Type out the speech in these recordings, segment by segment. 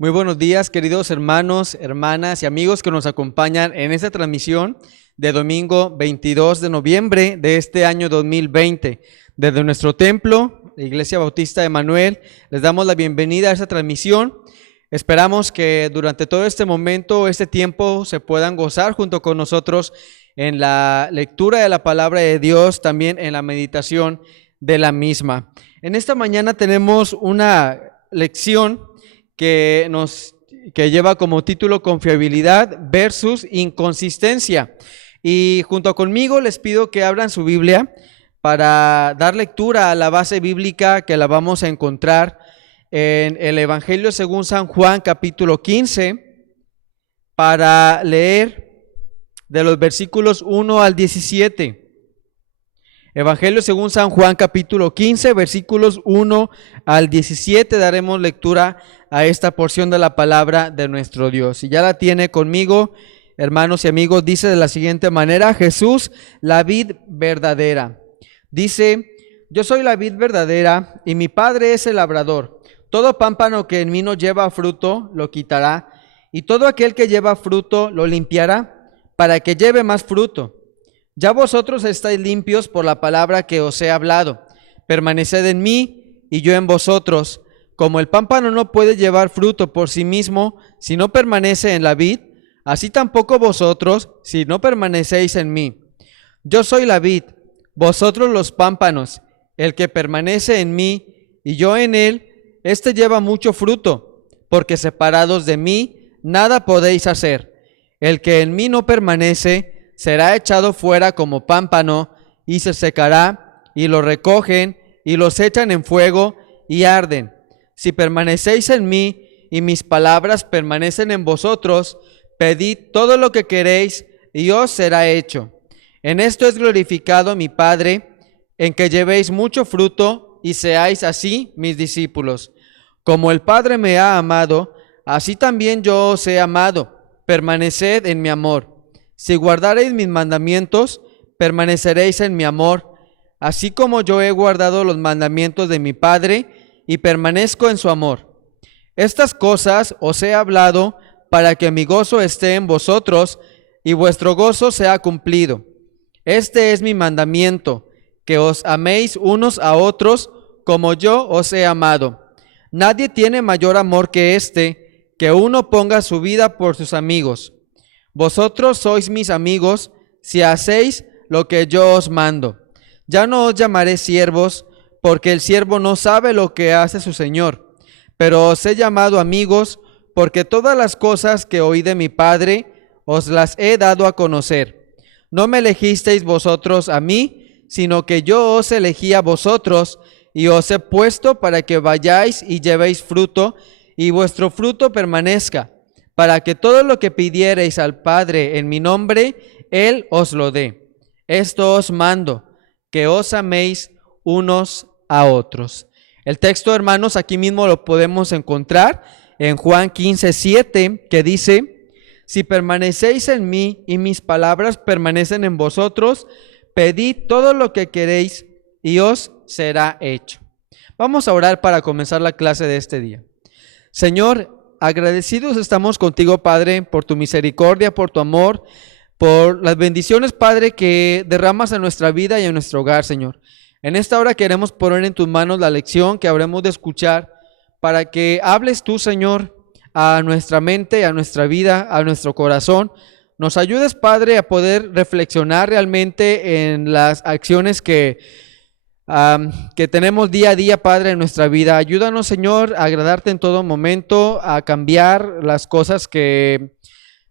Muy buenos días, queridos hermanos, hermanas y amigos que nos acompañan en esta transmisión de domingo 22 de noviembre de este año 2020. Desde nuestro templo, la Iglesia Bautista de Emanuel, les damos la bienvenida a esta transmisión. Esperamos que durante todo este momento, este tiempo, se puedan gozar junto con nosotros en la lectura de la palabra de Dios, también en la meditación de la misma. En esta mañana tenemos una lección que lleva como título Confiabilidad versus Inconsistencia. Y junto conmigo les pido que abran su Biblia para dar lectura a la base bíblica que la vamos a encontrar en el Evangelio según San Juan, capítulo 15, para leer de los versículos 1 al 17. Evangelio según San Juan, capítulo 15, versículos 1 al 17, daremos lectura a esta porción de la palabra de nuestro Dios. Si ya la tiene conmigo, hermanos y amigos, dice de la siguiente manera: Jesús, la vid verdadera. Dice: yo soy la vid verdadera y mi Padre es el labrador. Todo pámpano que en mí no lleva fruto, lo quitará, y todo aquel que lleva fruto, lo limpiará, para que lleve más fruto. Ya vosotros estáis limpios por la palabra que os he hablado. Permaneced en mí y yo en vosotros. Como el pámpano no puede llevar fruto por sí mismo si no permanece en la vid, así tampoco vosotros si no permanecéis en mí. Yo soy la vid, vosotros los pámpanos. El que permanece en mí y yo en él, éste lleva mucho fruto, porque separados de mí nada podéis hacer. El que en mí no permanece será echado fuera como pámpano y se secará, y lo recogen y los echan en fuego y arden. Si permanecéis en mí y mis palabras permanecen en vosotros, pedid todo lo que queréis y os será hecho. En esto es glorificado mi Padre, en que llevéis mucho fruto y seáis así mis discípulos. Como el Padre me ha amado, así también yo os he amado. Permaneced en mi amor. Si guardareis mis mandamientos, permaneceréis en mi amor, así como yo he guardado los mandamientos de mi Padre y permanezco en su amor. Estas cosas os he hablado para que mi gozo esté en vosotros y vuestro gozo sea cumplido. Este es mi mandamiento, que os améis unos a otros como yo os he amado. Nadie tiene mayor amor que este, que uno ponga su vida por sus amigos. Vosotros sois mis amigos si hacéis lo que yo os mando. Ya no os llamaré siervos, porque el siervo no sabe lo que hace su señor, pero os he llamado amigos, porque todas las cosas que oí de mi Padre os las he dado a conocer. No me elegisteis vosotros a mí, sino que yo os elegí a vosotros, y os he puesto para que vayáis y llevéis fruto, y vuestro fruto permanezca, para que todo lo que pidiereis al Padre en mi nombre, Él os lo dé. Esto os mando, que os améis unos a otros. El texto, hermanos, aquí mismo lo podemos encontrar en Juan 15:7, que dice: si permanecéis en mí y mis palabras permanecen en vosotros, pedid todo lo que queréis y os será hecho. Vamos a orar para comenzar la clase de este día. Señor, agradecidos estamos contigo, Padre, por tu misericordia, por tu amor, por las bendiciones, Padre, que derramas en nuestra vida y en nuestro hogar, Señor. En esta hora queremos poner en tus manos la lección que habremos de escuchar, para que hables tú, Señor, a nuestra mente, a nuestra vida, a nuestro corazón. Nos ayudes, Padre, a poder reflexionar realmente en las acciones que tenemos día a día, Padre, en nuestra vida. Ayúdanos, Señor, a agradarte en todo momento, a cambiar las cosas que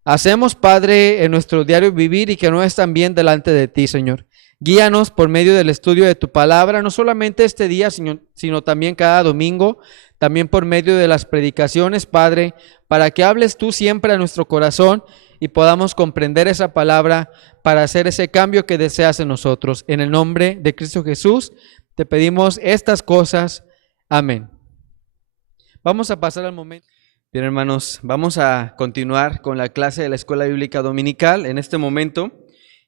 hacemos, Padre, en nuestro diario vivir y que no están bien delante de ti, Señor. Guíanos por medio del estudio de tu palabra, no solamente este día, sino también cada domingo, también por medio de las predicaciones, Padre, para que hables tú siempre a nuestro corazón y podamos comprender esa palabra para hacer ese cambio que deseas en nosotros. En el nombre de Cristo Jesús te pedimos estas cosas. Amén. Vamos a pasar al momento. Bien, hermanos, vamos a continuar con la clase de la Escuela Bíblica Dominical en este momento.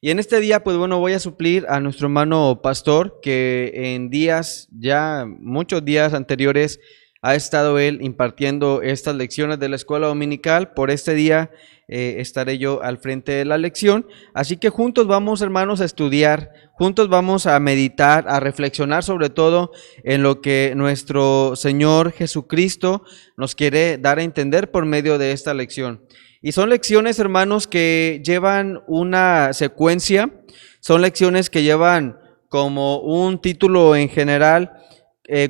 Y en este día, pues bueno, voy a suplir a nuestro hermano pastor, que en días, ya muchos días anteriores, ha estado él impartiendo estas lecciones de la escuela dominical. Por este día estaré yo al frente de la lección. Así que juntos vamos, hermanos, a estudiar, juntos vamos a meditar, a reflexionar sobre todo en lo que nuestro Señor Jesucristo nos quiere dar a entender por medio de esta lección. Y son lecciones, hermanos, que llevan una secuencia, son lecciones que llevan como un título en general,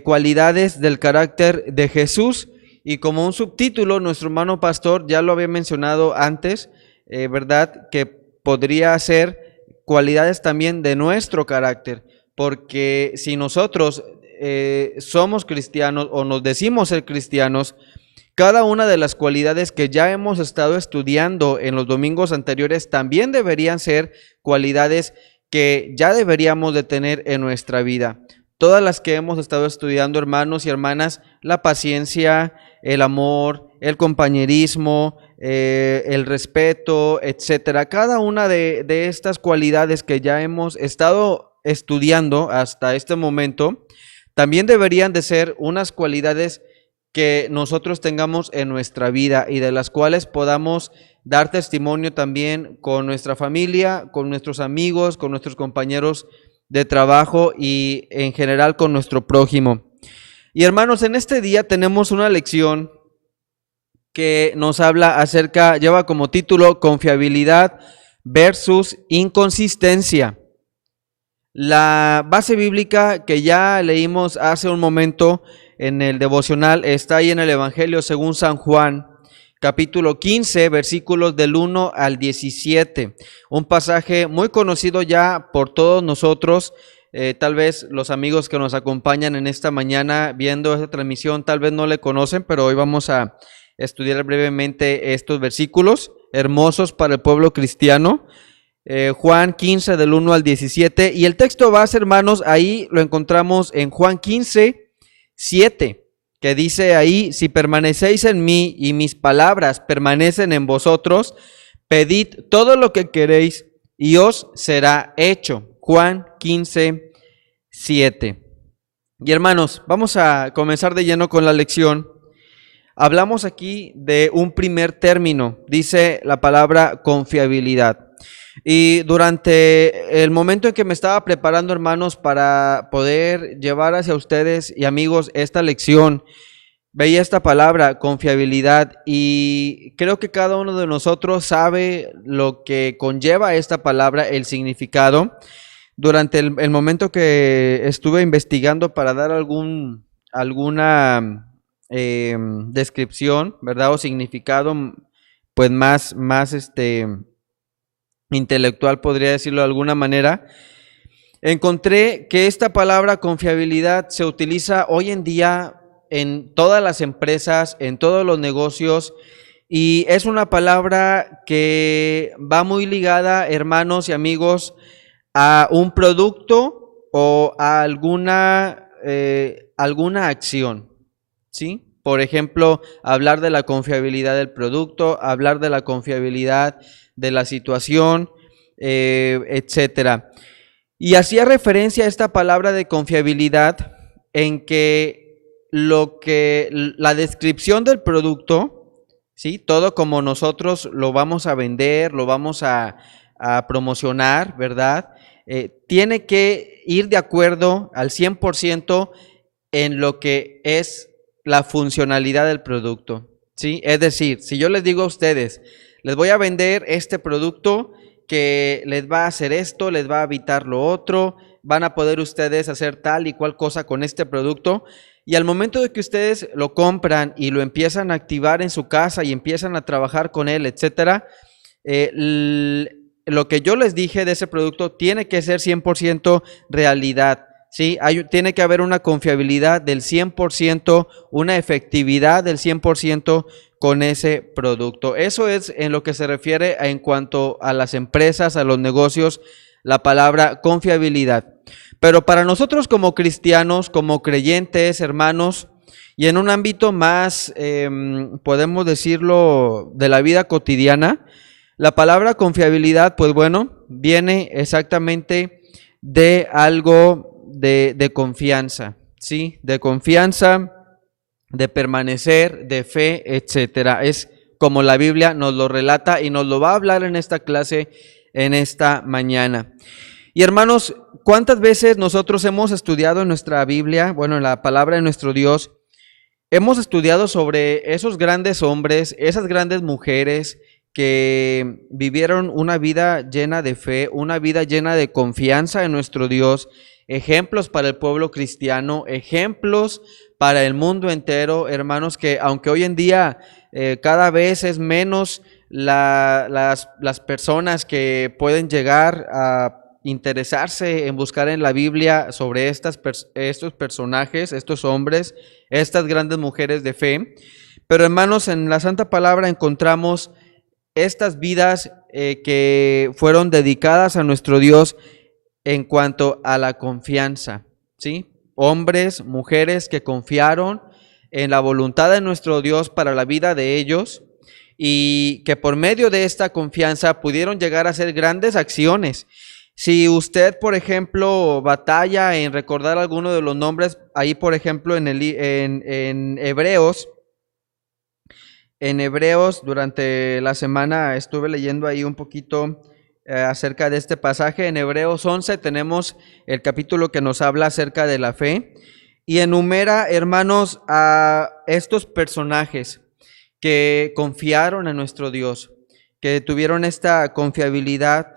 cualidades del carácter de Jesús, y como un subtítulo, nuestro hermano pastor ya lo había mencionado antes, ¿verdad? Que podría ser cualidades también de nuestro carácter, porque si nosotros somos cristianos o nos decimos ser cristianos, cada una de las cualidades que ya hemos estado estudiando en los domingos anteriores también deberían ser cualidades que ya deberíamos de tener en nuestra vida. Todas las que hemos estado estudiando, hermanos y hermanas, la paciencia, el amor, el compañerismo, el respeto, etcétera. Cada una de estas cualidades que ya hemos estado estudiando hasta este momento, también deberían de ser unas cualidades que nosotros tengamos en nuestra vida y de las cuales podamos dar testimonio también con nuestra familia, con nuestros amigos, con nuestros compañeros de trabajo y en general con nuestro prójimo. Y hermanos, en este día tenemos una lección que nos habla acerca, lleva como título confiabilidad versus inconsistencia. La base bíblica que ya leímos hace un momento en el devocional está ahí en el Evangelio según San Juan, capítulo 15, versículos del 1 al 17. Un pasaje muy conocido ya por todos nosotros. Tal vez los amigos que nos acompañan en esta mañana viendo esta transmisión tal vez no le conocen, pero hoy vamos a estudiar brevemente estos versículos hermosos para el pueblo cristiano. Juan 15 del 1 al 17, y el texto base, hermanos, ahí lo encontramos en Juan 15, 7, que dice ahí: si permanecéis en mí y mis palabras permanecen en vosotros, pedid todo lo que queréis y os será hecho. Juan 15, 7. Y hermanos, vamos a comenzar de lleno con la lección. Hablamos aquí de un primer término, dice la palabra confiabilidad. Y durante el momento en que me estaba preparando, hermanos, para poder llevar hacia ustedes y amigos esta lección, veía esta palabra, confiabilidad, y creo que cada uno de nosotros sabe lo que conlleva esta palabra, el significado. Durante el momento que estuve investigando para dar alguna descripción, ¿verdad? O significado, pues más intelectual, podría decirlo de alguna manera, encontré que esta palabra confiabilidad se utiliza hoy en día en todas las empresas, en todos los negocios, y es una palabra que va muy ligada, hermanos y amigos, a un producto o a alguna acción, ¿sí? Por ejemplo, hablar de la confiabilidad del producto, hablar de la confiabilidad de la situación, etcétera. Y hacía referencia a esta palabra de confiabilidad en que la descripción del producto, ¿sí? Todo como nosotros lo vamos a vender, lo vamos a promocionar, ¿verdad? Tiene que ir de acuerdo al 100% en lo que es la funcionalidad del producto, ¿sí? Es decir, si yo les digo a ustedes, les voy a vender este producto que les va a hacer esto, les va a evitar lo otro, van a poder ustedes hacer tal y cual cosa con este producto, y al momento de que ustedes lo compran y lo empiezan a activar en su casa y empiezan a trabajar con él, etcétera, lo que yo les dije de ese producto tiene que ser 100% realidad, ¿sí? Tiene que haber una confiabilidad del 100%, una efectividad del 100% con ese producto. Eso es en lo que se refiere en cuanto a las empresas, a los negocios, la palabra confiabilidad. Pero para nosotros como cristianos, como creyentes, hermanos, y en un ámbito más, podemos decirlo, de la vida cotidiana, la palabra confiabilidad, pues bueno, viene exactamente de algo de confianza, ¿sí? De confianza, de permanecer, de fe, etcétera. Es como la Biblia nos lo relata y nos lo va a hablar en esta clase, en esta mañana. Y hermanos, ¿cuántas veces nosotros hemos estudiado en nuestra Biblia, bueno, en la palabra de nuestro Dios, hemos estudiado sobre esos grandes hombres, esas grandes mujeres que vivieron una vida llena de fe, una vida llena de confianza en nuestro Dios, ejemplos para el pueblo cristiano, ejemplos para el mundo entero, hermanos, que aunque hoy en día cada vez es menos las personas que pueden llegar a interesarse en buscar en la Biblia sobre estos personajes, estos hombres, estas grandes mujeres de fe. Pero hermanos, en la Santa Palabra encontramos estas vidas que fueron dedicadas a nuestro Dios en cuanto a la confianza, ¿sí? Hombres, mujeres que confiaron en la voluntad de nuestro Dios para la vida de ellos y que por medio de esta confianza pudieron llegar a hacer grandes acciones. Si usted, por ejemplo, batalla en recordar alguno de los nombres, ahí, por ejemplo, en Hebreos, durante la semana estuve leyendo ahí un poquito acerca de este pasaje. En Hebreos 11 tenemos el capítulo que nos habla acerca de la fe y enumera, hermanos, a estos personajes que confiaron en nuestro Dios, que tuvieron esta confiabilidad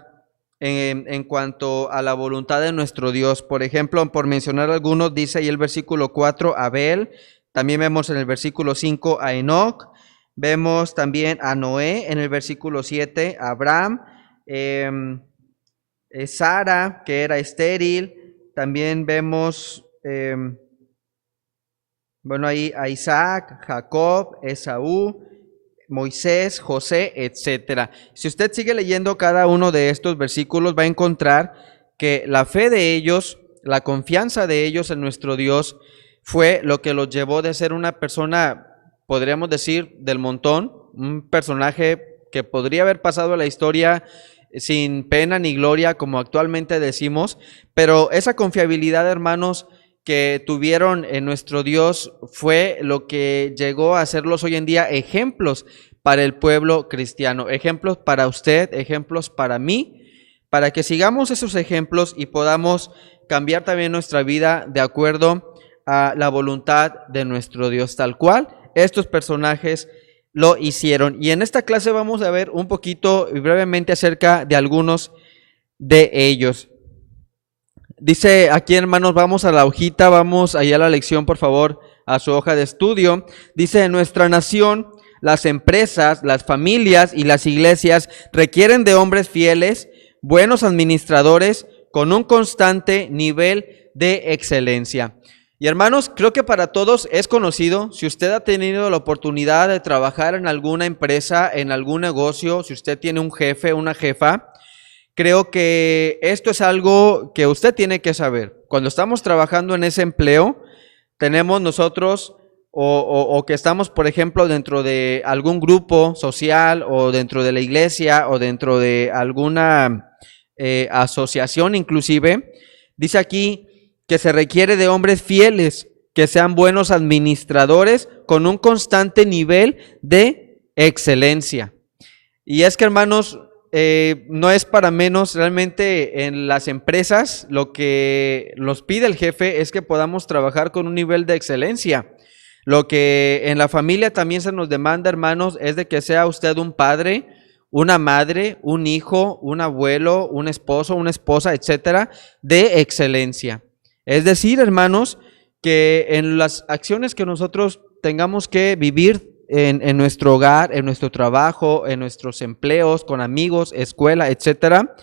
en cuanto a la voluntad de nuestro Dios. Por ejemplo, por mencionar algunos, dice ahí el versículo 4, Abel. También vemos en el versículo 5 a Enoc. Vemos también a Noé en el versículo 7, a Abraham, Sara, que era estéril. También vemos, bueno, ahí a Isaac, Jacob, Esaú, Moisés, José, etcétera. Si usted sigue leyendo cada uno de estos versículos, va a encontrar que la fe de ellos, la confianza de ellos en nuestro Dios, fue lo que los llevó de ser una persona, podríamos decir, del montón, un personaje que podría haber pasado a la historia sin pena ni gloria, como actualmente decimos, pero esa confiabilidad, hermanos, que tuvieron en nuestro Dios fue lo que llegó a hacerlos hoy en día ejemplos para el pueblo cristiano, ejemplos para usted, ejemplos para mí, para que sigamos esos ejemplos y podamos cambiar también nuestra vida de acuerdo a la voluntad de nuestro Dios, tal cual estos personajes lo hicieron. Y en esta clase vamos a ver un poquito y brevemente acerca de algunos de ellos. Dice aquí, hermanos, vamos a la hojita, vamos allá a la lección, por favor, a su hoja de estudio. Dice, en nuestra nación, las empresas, las familias y las iglesias requieren de hombres fieles, buenos administradores, con un constante nivel de excelencia. Y hermanos, creo que para todos es conocido, si usted ha tenido la oportunidad de trabajar en alguna empresa, en algún negocio, si usted tiene un jefe, una jefa, creo que esto es algo que usted tiene que saber. Cuando estamos trabajando en ese empleo, tenemos nosotros o que estamos, por ejemplo, dentro de algún grupo social o dentro de la iglesia o dentro de alguna asociación inclusive, dice aquí que se requiere de hombres fieles, que sean buenos administradores con un constante nivel de excelencia. Y es que, hermanos, no es para menos, realmente en las empresas lo que nos pide el jefe es que podamos trabajar con un nivel de excelencia. Lo que en la familia también se nos demanda, hermanos, es de que sea usted un padre, una madre, un hijo, un abuelo, un esposo, una esposa, etcétera, de excelencia. Es decir, hermanos, que en las acciones que nosotros tengamos que vivir en nuestro hogar, en nuestro trabajo, en nuestros empleos, con amigos, escuela, etcétera,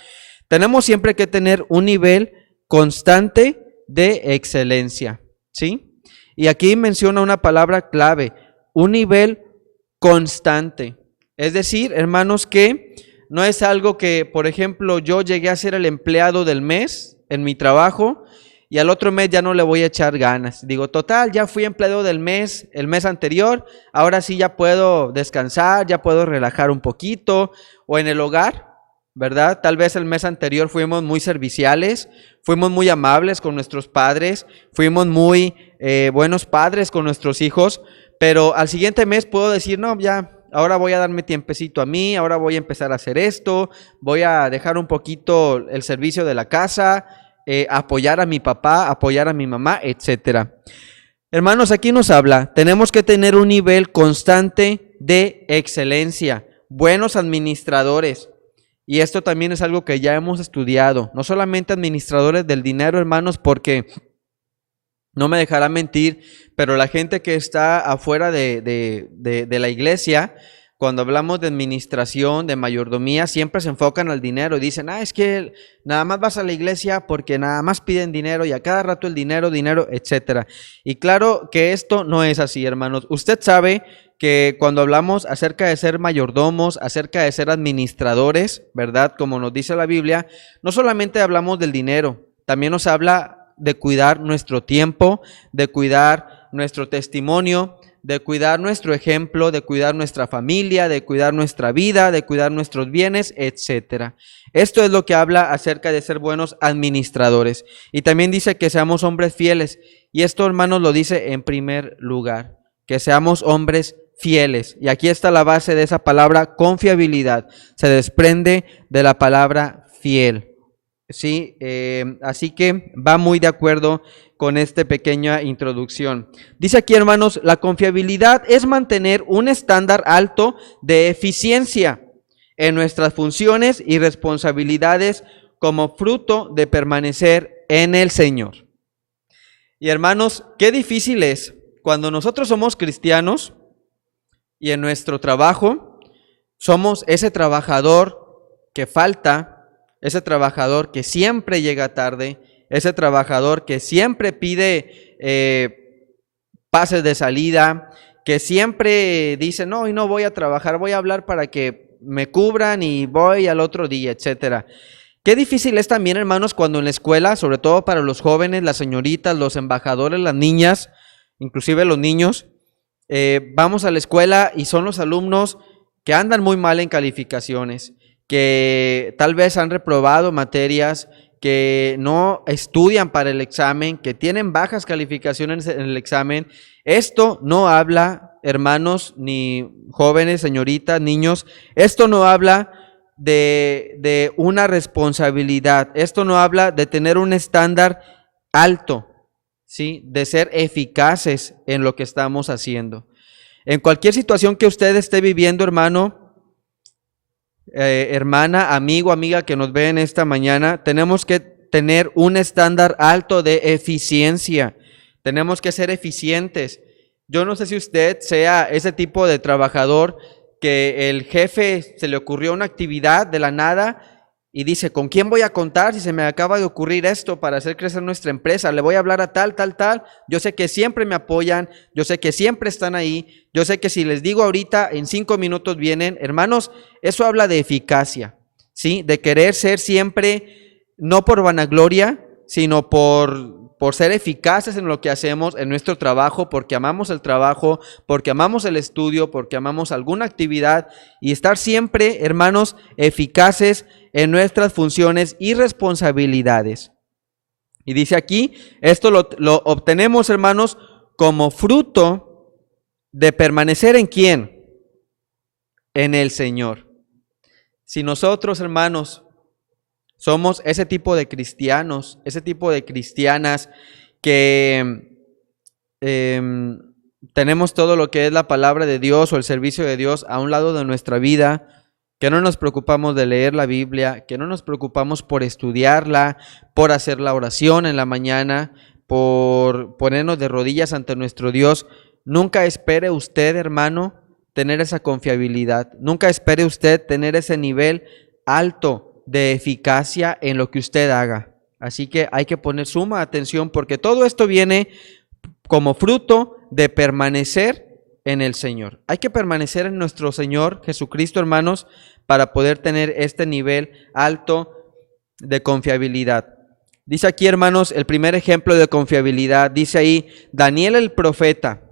tenemos siempre que tener un nivel constante de excelencia, ¿sí? Y aquí menciona una palabra clave, un nivel constante. Es decir, hermanos, que no es algo que, por ejemplo, yo llegué a ser el empleado del mes en mi trabajo y al otro mes ya no le voy a echar ganas. Digo, total, ya fui empleado del mes, el mes anterior, ahora sí ya puedo descansar, ya puedo relajar un poquito. O en el hogar, ¿verdad? Tal vez el mes anterior fuimos muy serviciales, fuimos muy amables con nuestros padres, fuimos muy buenos padres con nuestros hijos, pero al siguiente mes puedo decir, no, ya, ahora voy a darme tiempecito a mí, ahora voy a empezar a hacer esto, voy a dejar un poquito el servicio de la casa, apoyar a mi papá, apoyar a mi mamá, etcétera. Hermanos, aquí nos habla, tenemos que tener un nivel constante de excelencia, buenos administradores. Y esto también es algo que ya hemos estudiado, no solamente administradores del dinero, hermanos, porque no me dejará mentir, pero la gente que está afuera de la iglesia, cuando hablamos de administración, de mayordomía, siempre se enfocan al dinero y dicen, es que nada más vas a la iglesia porque nada más piden dinero y a cada rato el dinero, dinero, etcétera. Y claro que esto no es así, hermanos. Usted sabe que cuando hablamos acerca de ser mayordomos, acerca de ser administradores, ¿verdad? Como nos dice la Biblia, no solamente hablamos del dinero, también nos habla de cuidar nuestro tiempo, de cuidar nuestro testimonio, de cuidar nuestro ejemplo, de cuidar nuestra familia, de cuidar nuestra vida, de cuidar nuestros bienes, etcétera. Esto es lo que habla acerca de ser buenos administradores. Y también dice que seamos hombres fieles. Y esto, hermanos, lo dice en primer lugar, que seamos hombres fieles. Y aquí está la base de esa palabra, confiabilidad. Se desprende de la palabra fiel. Sí, así que va muy de acuerdo con esta pequeña introducción. Dice aquí, hermanos, la confiabilidad es mantener un estándar alto de eficiencia en nuestras funciones y responsabilidades como fruto de permanecer en el Señor. Y hermanos, qué difícil es cuando nosotros somos cristianos y en nuestro trabajo somos ese trabajador que falta, ese trabajador que siempre llega tarde, ese trabajador que siempre pide pases de salida, que siempre dice, no, hoy no voy a trabajar, voy a hablar para que me cubran y voy al otro día, etcétera. Qué difícil es también, hermanos, cuando en la escuela, sobre todo para los jóvenes, las señoritas, los embajadores, las niñas, inclusive los niños, vamos a la escuela y son los alumnos que andan muy mal en calificaciones, que tal vez han reprobado materias, que no estudian para el examen, que tienen bajas calificaciones en el examen. Esto no habla, hermanos, ni jóvenes, señoritas, niños, esto no habla de una responsabilidad, esto no habla de tener un estándar alto, ¿sí? De ser eficaces en lo que estamos haciendo. En cualquier situación que usted esté viviendo, hermano, hermana, amigo, amiga que nos ve en esta mañana, tenemos que tener un estándar alto de eficiencia. Tenemos que ser eficientes. Yo no sé si usted sea ese tipo de trabajador que el jefe se le ocurrió una actividad de la nada y dice, ¿con quién voy a contar si se me acaba de ocurrir esto para hacer crecer nuestra empresa? Le voy a hablar a tal. Yo sé que siempre me apoyan, yo sé que siempre están ahí, yo sé que si les digo ahorita, en 5 minutos vienen. Hermanos, eso habla de eficacia, ¿sí? De querer ser siempre, no por vanagloria, sino por ser eficaces en lo que hacemos, en nuestro trabajo, porque amamos el trabajo, porque amamos el estudio, porque amamos alguna actividad y estar siempre, hermanos, eficaces en nuestras funciones y responsabilidades. Y dice aquí, esto lo obtenemos, hermanos, como fruto de permanecer ¿en quién? En el Señor. Si nosotros, hermanos, somos ese tipo de cristianos, ese tipo de cristianas que tenemos todo lo que es la palabra de Dios o el servicio de Dios a un lado de nuestra vida, que no nos preocupamos de leer la Biblia, que no nos preocupamos por estudiarla, por hacer la oración en la mañana, por ponernos de rodillas ante nuestro Dios. Nunca espere usted, hermano, tener esa confiabilidad. Nunca espere usted tener ese nivel alto de eficacia en lo que usted haga. Así que hay que poner suma atención porque todo esto viene como fruto de permanecer en el Señor. Hay que permanecer en nuestro Señor Jesucristo, hermanos, para poder tener este nivel alto de confiabilidad. Dice aquí, hermanos, el primer ejemplo de confiabilidad. Dice ahí, Daniel el profeta.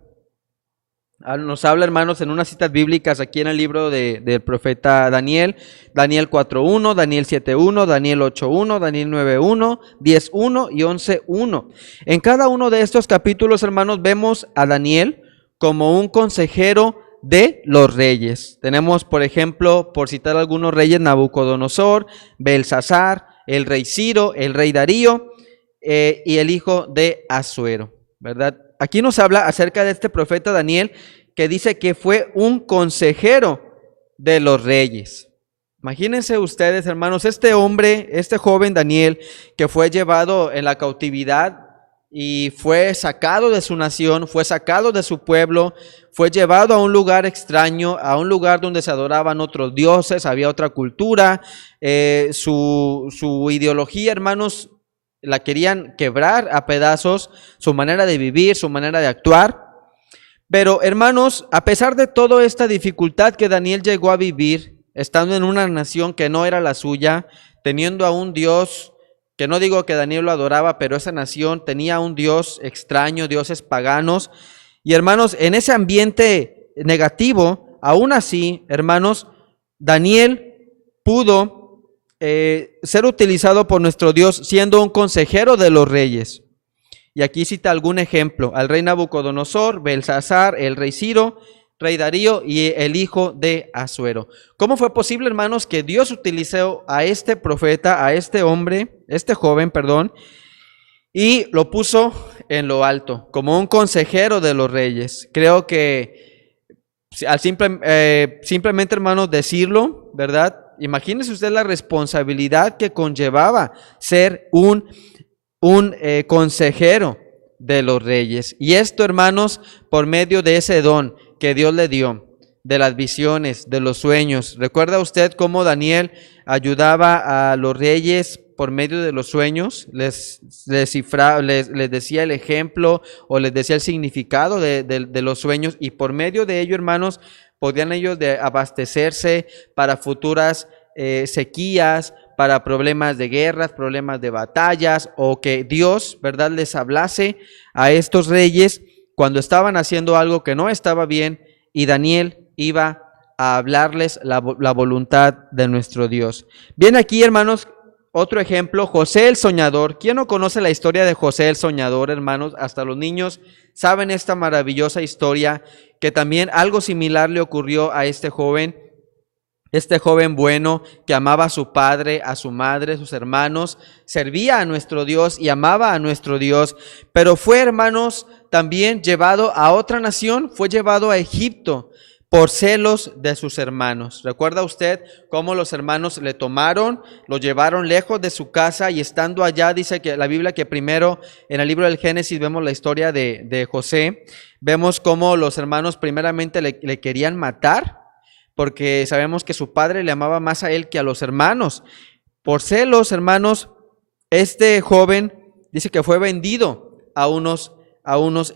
Nos habla, hermanos, en unas citas bíblicas aquí en el libro del profeta Daniel, Daniel 4.1, Daniel 7.1, Daniel 8.1, Daniel 9.1, 10.1 y 11.1. En cada uno de estos capítulos, hermanos, vemos a Daniel como un consejero de los reyes. Tenemos, por ejemplo, por citar algunos reyes, Nabucodonosor, Belsasar, el rey Ciro, el rey Darío y el hijo de Asuero, ¿verdad? Aquí nos habla acerca de este profeta Daniel, que dice que fue un consejero de los reyes. Imagínense ustedes, hermanos, este hombre, este joven Daniel, que fue llevado en la cautividad y fue sacado de su nación, fue sacado de su pueblo, fue llevado a un lugar extraño, a un lugar donde se adoraban otros dioses, había otra cultura, su ideología, hermanos, la querían quebrar a pedazos, su manera de vivir, su manera de actuar. Pero, hermanos, a pesar de toda esta dificultad que Daniel llegó a vivir, estando en una nación que no era la suya, teniendo a un Dios, que no digo que Daniel lo adoraba, pero esa nación tenía un Dios extraño, dioses paganos. Y hermanos, en ese ambiente negativo, aún así, hermanos, Daniel pudo ser utilizado por nuestro Dios siendo un consejero de los reyes. Y aquí cita algún ejemplo: al rey Nabucodonosor, Belsasar, el rey Ciro, rey Darío y el hijo de Asuero. ¿Cómo fue posible, hermanos, que Dios utilizó a este profeta, a este hombre, este joven, perdón, y lo puso en lo alto, como un consejero de los reyes? Creo que al simplemente, hermanos, decirlo, ¿verdad? Imagínese usted la responsabilidad que conllevaba ser un consejero de los reyes. Y esto, hermanos, por medio de ese don que Dios le dio, de las visiones, de los sueños. ¿Recuerda usted cómo Daniel ayudaba a los reyes por medio de los sueños? Les decía el ejemplo o les decía el significado de los sueños, y por medio de ello, hermanos, podían ellos abastecerse para futuras sequías, para problemas de guerras, problemas de batallas, o que Dios, ¿verdad?, les hablase a estos reyes cuando estaban haciendo algo que no estaba bien, y Daniel iba a hablarles la voluntad de nuestro Dios. Bien, aquí, hermanos, otro ejemplo, José el soñador. ¿Quién no conoce la historia de José el soñador, hermanos? Hasta los niños saben esta maravillosa historia, que también algo similar le ocurrió a este joven bueno que amaba a su padre, a su madre, a sus hermanos, servía a nuestro Dios y amaba a nuestro Dios, pero fue, hermanos, también llevado a otra nación, fue llevado a Egipto por celos de sus hermanos. ¿Recuerda usted cómo los hermanos le tomaron, lo llevaron lejos de su casa, y estando allá, dice que la Biblia que primero en el libro del Génesis vemos la historia de José, vemos cómo los hermanos primeramente le querían matar, porque sabemos que su padre le amaba más a él que a los hermanos. Por celos, hermanos, este joven dice que fue vendido a unos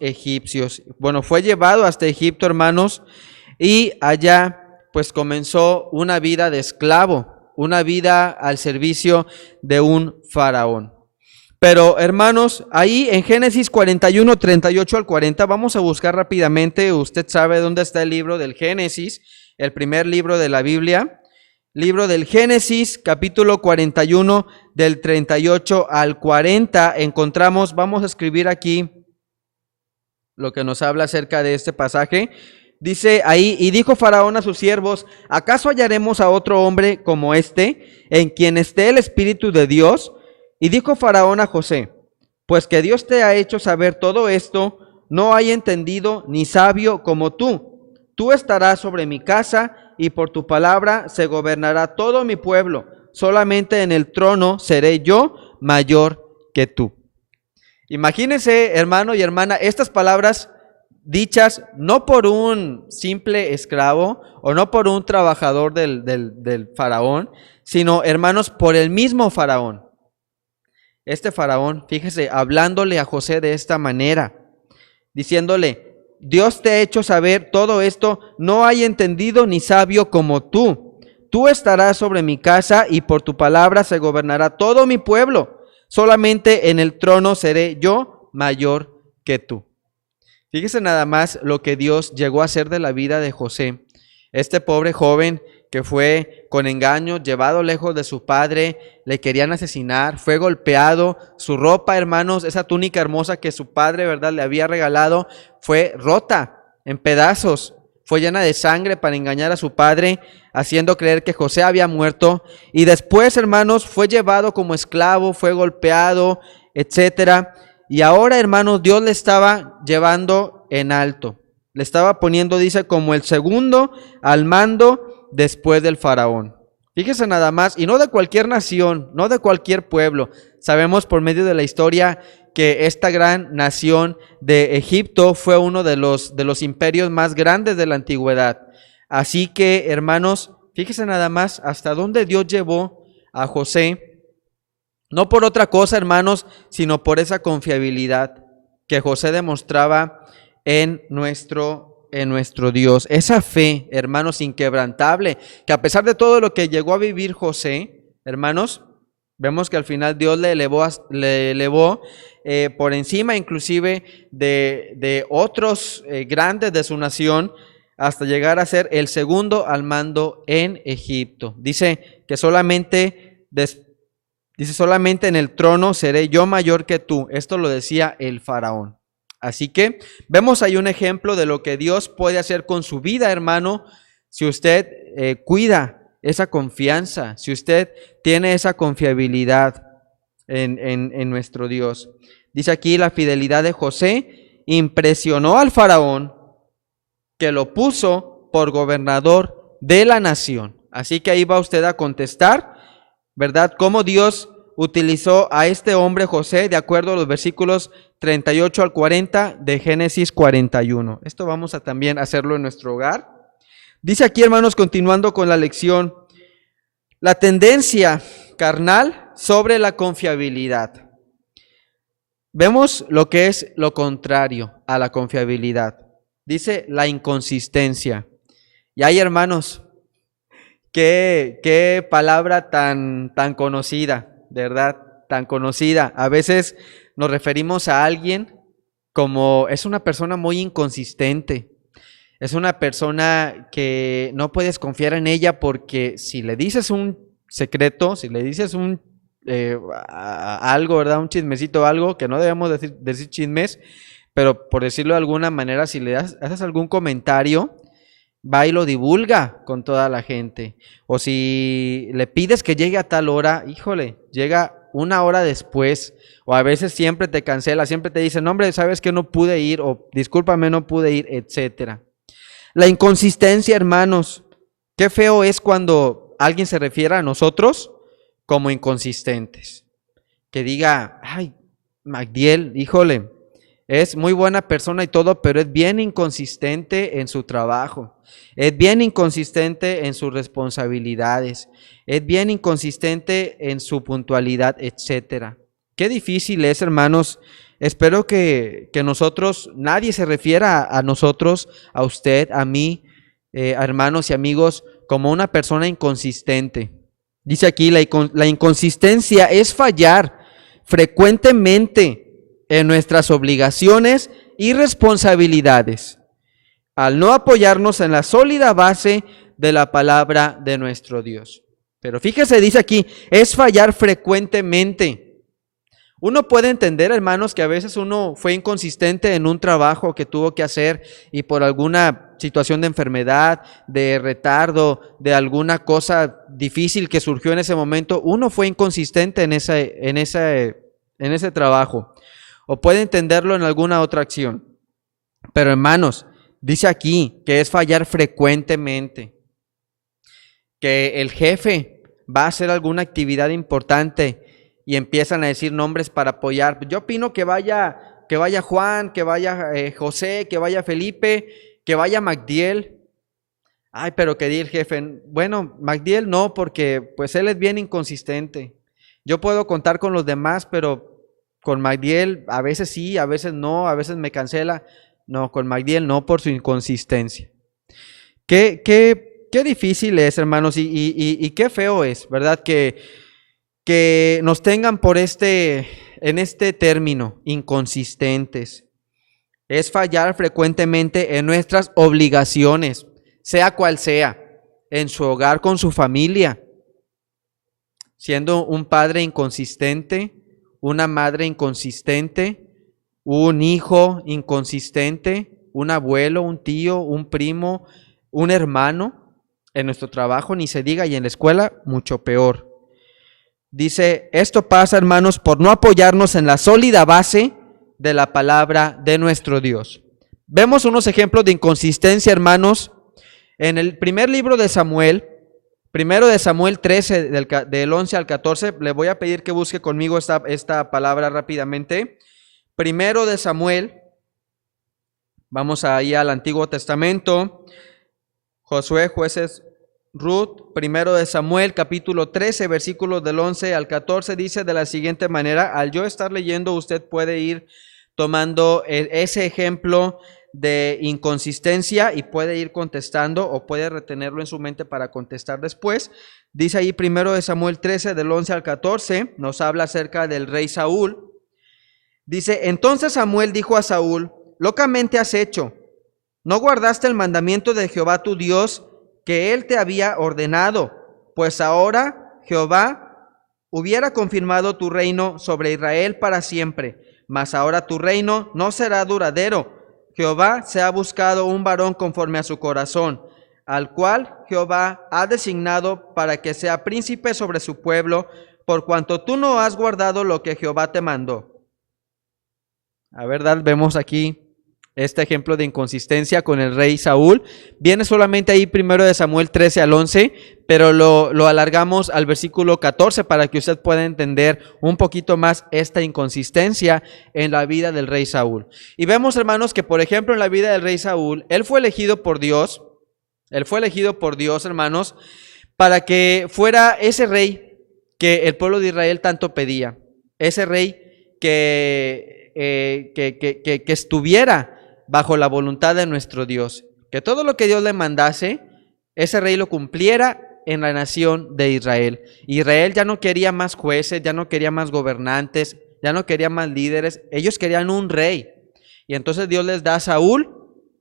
egipcios. Bueno, fue llevado hasta Egipto, hermanos, y allá pues comenzó una vida de esclavo, una vida al servicio de un faraón. Pero, hermanos, ahí en Génesis 41, 38 al 40, vamos a buscar rápidamente. Usted sabe dónde está el libro del Génesis, el primer libro de la Biblia. Libro del Génesis, capítulo 41, del 38 al 40, encontramos, vamos a escribir aquí lo que nos habla acerca de este pasaje. Dice ahí: y dijo Faraón a sus siervos: ¿acaso hallaremos a otro hombre como este, en quien esté el Espíritu de Dios? Y dijo Faraón a José: pues que Dios te ha hecho saber todo esto, no hay entendido ni sabio como tú. Tú estarás sobre mi casa, y por tu palabra se gobernará todo mi pueblo. Solamente en el trono seré yo mayor que tú. Imagínense, hermano y hermana, estas palabras dichas no por un simple esclavo o no por un trabajador del faraón, sino, hermanos, por el mismo faraón. Este faraón, fíjese, hablándole a José de esta manera, diciéndole: Dios te ha hecho saber todo esto, no hay entendido ni sabio como tú. Tú estarás sobre mi casa, y por tu palabra se gobernará todo mi pueblo. Solamente en el trono seré yo mayor que tú. Fíjese nada más lo que Dios llegó a hacer de la vida de José. Este pobre joven que fue con engaño llevado lejos de su padre, le querían asesinar, fue golpeado, su ropa, hermanos, esa túnica hermosa que su padre, ¿verdad?, le había regalado, fue rota. en pedazos. Fue llena de sangre para engañar a su padre, haciendo creer que José había muerto. Y después, hermanos, fue llevado como esclavo, fue golpeado, etcétera. Y ahora, hermanos, Dios le estaba llevando en alto. Le estaba poniendo, dice, como el segundo al mando después del faraón. Fíjese nada más, y no de cualquier nación, no de cualquier pueblo. Sabemos por medio de la historia que esta gran nación de Egipto fue uno de los imperios más grandes de la antigüedad. Así que, hermanos, fíjese nada más hasta dónde Dios llevó a José, no por otra cosa, hermanos, sino por esa confiabilidad que José demostraba en nuestro Dios. Esa fe, hermanos, inquebrantable, que a pesar de todo lo que llegó a vivir José, hermanos, vemos que al final Dios le elevó por encima inclusive de otros grandes de su nación, hasta llegar a ser el segundo al mando en Egipto. Dice que solamente en el trono seré yo mayor que tú. Esto lo decía el faraón. Así que vemos ahí un ejemplo de lo que Dios puede hacer con su vida, hermano, si usted cuida esa confianza, si usted tiene esa confiabilidad en nuestro Dios. Dice aquí, la fidelidad de José impresionó al faraón, que lo puso por gobernador de la nación. Así que ahí va usted a contestar, ¿verdad? Cómo Dios utilizó a este hombre José de acuerdo a los versículos 38 al 40 de Génesis 41. Esto vamos a también hacerlo en nuestro hogar. Dice aquí, hermanos, continuando con la lección, la tendencia carnal sobre la confiabilidad. Vemos lo que es lo contrario a la confiabilidad. Dice la inconsistencia. Y hay, hermanos, qué palabra tan conocida, ¿verdad? Tan conocida. A veces nos referimos a alguien como es una persona muy inconsistente. Es una persona que no puedes confiar en ella porque si le dices un secreto, si le dices algo, ¿verdad? Un chismecito, algo que no debemos decir chismes, pero por decirlo de alguna manera, si le haces algún comentario, va y lo divulga con toda la gente. O si le pides que llegue a tal hora, híjole, llega una hora después. O a veces siempre te cancela, siempre te dice, no, hombre, sabes que no pude ir, o discúlpame, no pude ir, etcétera. La inconsistencia, hermanos, qué feo es cuando alguien se refiere a nosotros como inconsistentes. Que diga, ay, Magdiel, híjole, es muy buena persona y todo, pero es bien inconsistente en su trabajo, es bien inconsistente en sus responsabilidades, es bien inconsistente en su puntualidad, etcétera. Qué difícil es, hermanos. Espero que nosotros, nadie se refiera a nosotros, a usted, a mí, hermanos y amigos, como una persona inconsistente. Dice aquí, la inconsistencia es fallar frecuentemente en nuestras obligaciones y responsabilidades, al no apoyarnos en la sólida base de la palabra de nuestro Dios. Pero fíjese, dice aquí, es fallar frecuentemente. Uno puede entender, hermanos, que a veces uno fue inconsistente en un trabajo que tuvo que hacer y por alguna situación de enfermedad, de retardo, de alguna cosa difícil que surgió en ese momento, uno fue inconsistente en ese trabajo. O puede entenderlo en alguna otra acción. Pero, hermanos, dice aquí que es fallar frecuentemente. Que el jefe va a hacer alguna actividad importante y empiezan a decir nombres para apoyar. Yo opino que vaya Juan, que vaya José, que vaya Felipe, que vaya Magdiel. Ay, pero que diga el jefe, bueno, Magdiel no, porque pues él es bien inconsistente. Yo puedo contar con los demás, pero con Magdiel a veces sí, a veces no, a veces me cancela. No, con Magdiel no, por su inconsistencia. Qué difícil es, hermanos, y qué feo es, ¿verdad? Que nos tengan en este término, inconsistentes. Es fallar frecuentemente en nuestras obligaciones, sea cual sea, en su hogar con su familia, siendo un padre inconsistente, una madre inconsistente, un hijo inconsistente, un abuelo, un tío, un primo, un hermano, en nuestro trabajo ni se diga, y en la escuela mucho peor. Dice, esto pasa, hermanos, por no apoyarnos en la sólida base de la palabra de nuestro Dios. Vemos unos ejemplos de inconsistencia, hermanos, en el primer libro de Samuel, primero de Samuel 13, del 11 al 14. Le voy a pedir que busque conmigo esta palabra rápidamente. Primero de Samuel, vamos ahí al Antiguo Testamento, Josué, Jueces, Ruth. Primero de Samuel, capítulo 13, versículos del 11 al 14, dice de la siguiente manera. Al yo estar leyendo, usted puede ir tomando ese ejemplo de inconsistencia y puede ir contestando o puede retenerlo en su mente para contestar después. Dice ahí primero de Samuel 13, del 11 al 14, nos habla acerca del rey Saúl. Dice, entonces Samuel dijo a Saúl, locamente has hecho, no guardaste el mandamiento de Jehová tu Dios que él te había ordenado, pues ahora Jehová hubiera confirmado tu reino sobre Israel para siempre, mas ahora tu reino no será duradero. Jehová se ha buscado un varón conforme a su corazón, al cual Jehová ha designado para que sea príncipe sobre su pueblo, por cuanto tú no has guardado lo que Jehová te mandó. A verdad, vemos aquí este ejemplo de inconsistencia con el rey Saúl. Viene solamente ahí primero de Samuel 13 al 11, pero lo alargamos al versículo 14 para que usted pueda entender un poquito más esta inconsistencia en la vida del rey Saúl. Y vemos, hermanos, que por ejemplo en la vida del rey Saúl, él fue elegido por Dios, hermanos, para que fuera ese rey que el pueblo de Israel tanto pedía, ese rey que estuviera bajo la voluntad de nuestro Dios, que todo lo que Dios le mandase, ese rey lo cumpliera en la nación de Israel. Israel ya no quería más jueces, ya no quería más gobernantes, ya no quería más líderes, ellos querían un rey. Y entonces Dios les da a Saúl,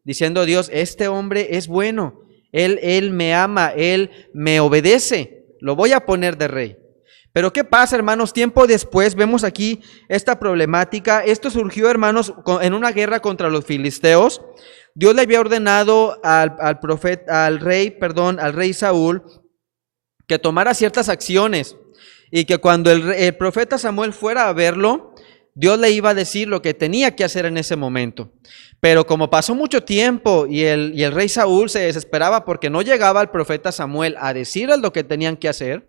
diciendo Dios, este hombre es bueno, él me ama, él me obedece, lo voy a poner de rey. Pero ¿qué pasa, hermanos? Tiempo después vemos aquí esta problemática. Esto surgió, hermanos, en una guerra contra los filisteos. Dios le había ordenado al rey Saúl que tomara ciertas acciones y que cuando el profeta Samuel fuera a verlo, Dios le iba a decir lo que tenía que hacer en ese momento. Pero como pasó mucho tiempo y el rey Saúl se desesperaba porque no llegaba el profeta Samuel a decirles lo que tenían que hacer,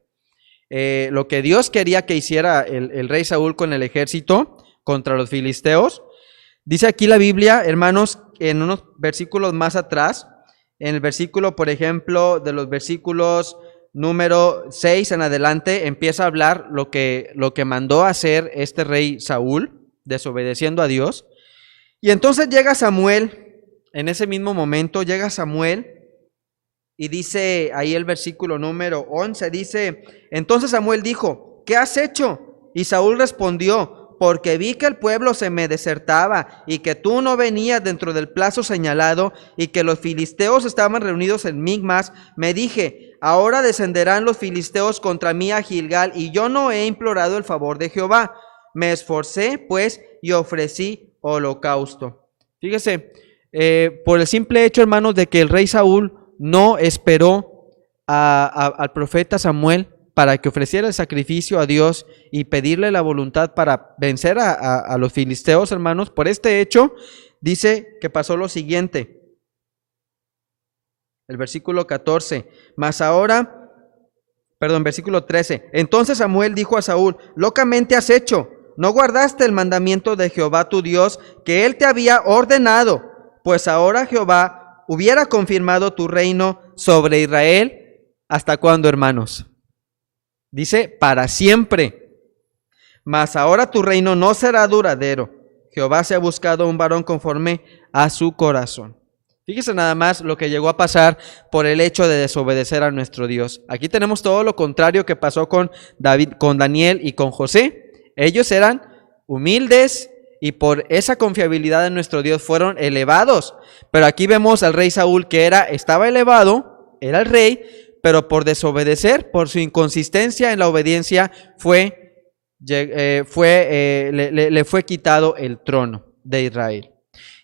lo que Dios quería que hiciera el rey Saúl con el ejército contra los filisteos. Dice aquí la Biblia, hermanos, en unos versículos más atrás, en el versículo, por ejemplo, de los versículos número 6 en adelante, empieza a hablar lo que mandó a hacer este rey Saúl, desobedeciendo a Dios. Y entonces llega Samuel, en ese mismo momento llega Samuel, y dice ahí el versículo número 11, dice, entonces Samuel dijo, ¿qué has hecho? Y Saúl respondió, porque vi que el pueblo se me desertaba y que tú no venías dentro del plazo señalado y que los filisteos estaban reunidos en Migmas, me dije, ahora descenderán los filisteos contra mí a Gilgal y yo no he implorado el favor de Jehová. Me esforcé pues y ofrecí holocausto. Fíjese, por el simple hecho, hermanos, de que el rey Saúl no esperó al profeta Samuel para que ofreciera el sacrificio a Dios y pedirle la voluntad para vencer a los filisteos, hermanos. Por este hecho, dice que pasó lo siguiente. El versículo 14, versículo 13. Entonces Samuel dijo a Saúl, locamente has hecho, no guardaste el mandamiento de Jehová tu Dios que él te había ordenado, pues ahora Jehová hubiera confirmado tu reino sobre Israel. ¿Hasta cuándo, hermanos? Dice, para siempre. Mas ahora tu reino no será duradero. Jehová se ha buscado un varón conforme a su corazón. Fíjese nada más lo que llegó a pasar por el hecho de desobedecer a nuestro Dios. Aquí tenemos todo lo contrario que pasó con David, con Daniel y con José. Ellos eran humildes y por esa confiabilidad en nuestro Dios fueron elevados. Pero aquí vemos al rey Saúl que estaba elevado, era el rey, pero por desobedecer, por su inconsistencia en la obediencia, le fue quitado el trono de Israel.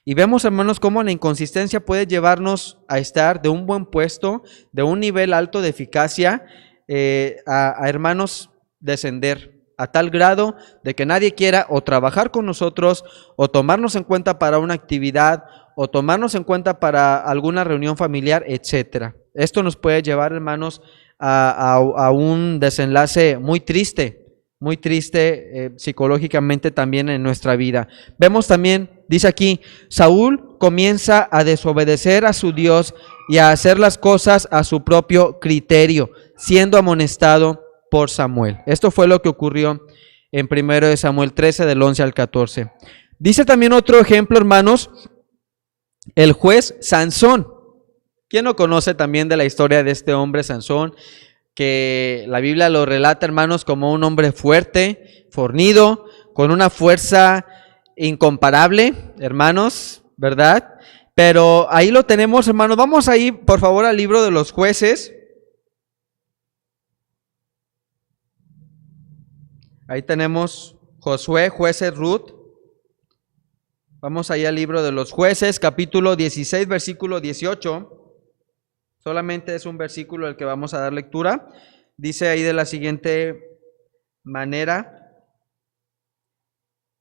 Y vemos, hermanos, cómo la inconsistencia puede llevarnos a estar de un buen puesto, de un nivel alto de eficacia, hermanos, descender a tal grado de que nadie quiera o trabajar con nosotros o tomarnos en cuenta para una actividad o tomarnos en cuenta para alguna reunión familiar, etcétera. Esto nos puede llevar, hermanos, a un desenlace muy triste psicológicamente también en nuestra vida. Vemos también, dice aquí, Saúl comienza a desobedecer a su Dios y a hacer las cosas a su propio criterio, siendo amonestado por Samuel. Esto fue lo que ocurrió en 1 Samuel 13, del 11 al 14. Dice también otro ejemplo, hermanos, el juez Sansón. ¿Quién no conoce también de la historia de este hombre Sansón? Que la Biblia lo relata, hermanos, como un hombre fuerte, fornido, con una fuerza incomparable, hermanos, ¿verdad? Pero ahí lo tenemos, hermanos. Vamos ahí, por favor, al libro de los jueces. Ahí tenemos Josué, jueces, Ruth. Vamos ahí al libro de los jueces, capítulo 16, versículo 18. Solamente es un versículo el que vamos a dar lectura. Dice ahí de la siguiente manera.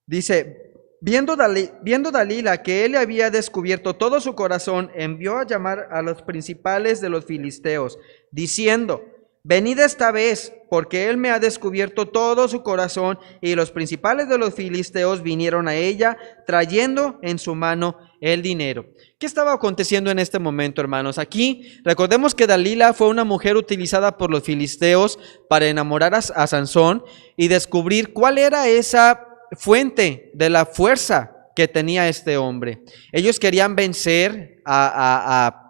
Dice, viendo Dalila que él le había descubierto todo su corazón, envió a llamar a los principales de los filisteos, diciendo, venid esta vez, porque él me ha descubierto todo su corazón. Y los principales de los filisteos vinieron a ella, trayendo en su mano el dinero. ¿Qué estaba aconteciendo en este momento, hermanos? Aquí recordemos que Dalila fue una mujer utilizada por los filisteos para enamorar a Sansón y descubrir cuál era esa fuente de la fuerza que tenía este hombre. Ellos querían vencer a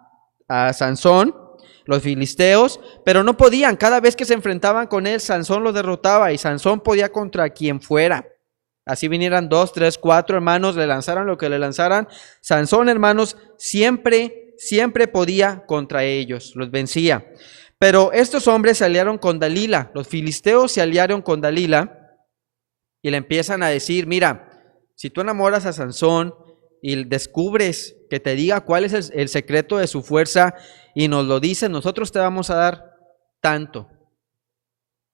Sansón, los filisteos, pero no podían. Cada vez que se enfrentaban con él, Sansón los derrotaba y Sansón podía contra quien fuera. Así vinieran 2, 3, 4 hermanos, le lanzaran lo que le lanzaran. Sansón, hermanos, siempre podía contra ellos, los vencía. Pero estos hombres se aliaron con Dalila, los filisteos se aliaron con Dalila y le empiezan a decir, mira, si tú enamoras a Sansón y descubres que te diga cuál es el secreto de su fuerza y nos lo dices, nosotros te vamos a dar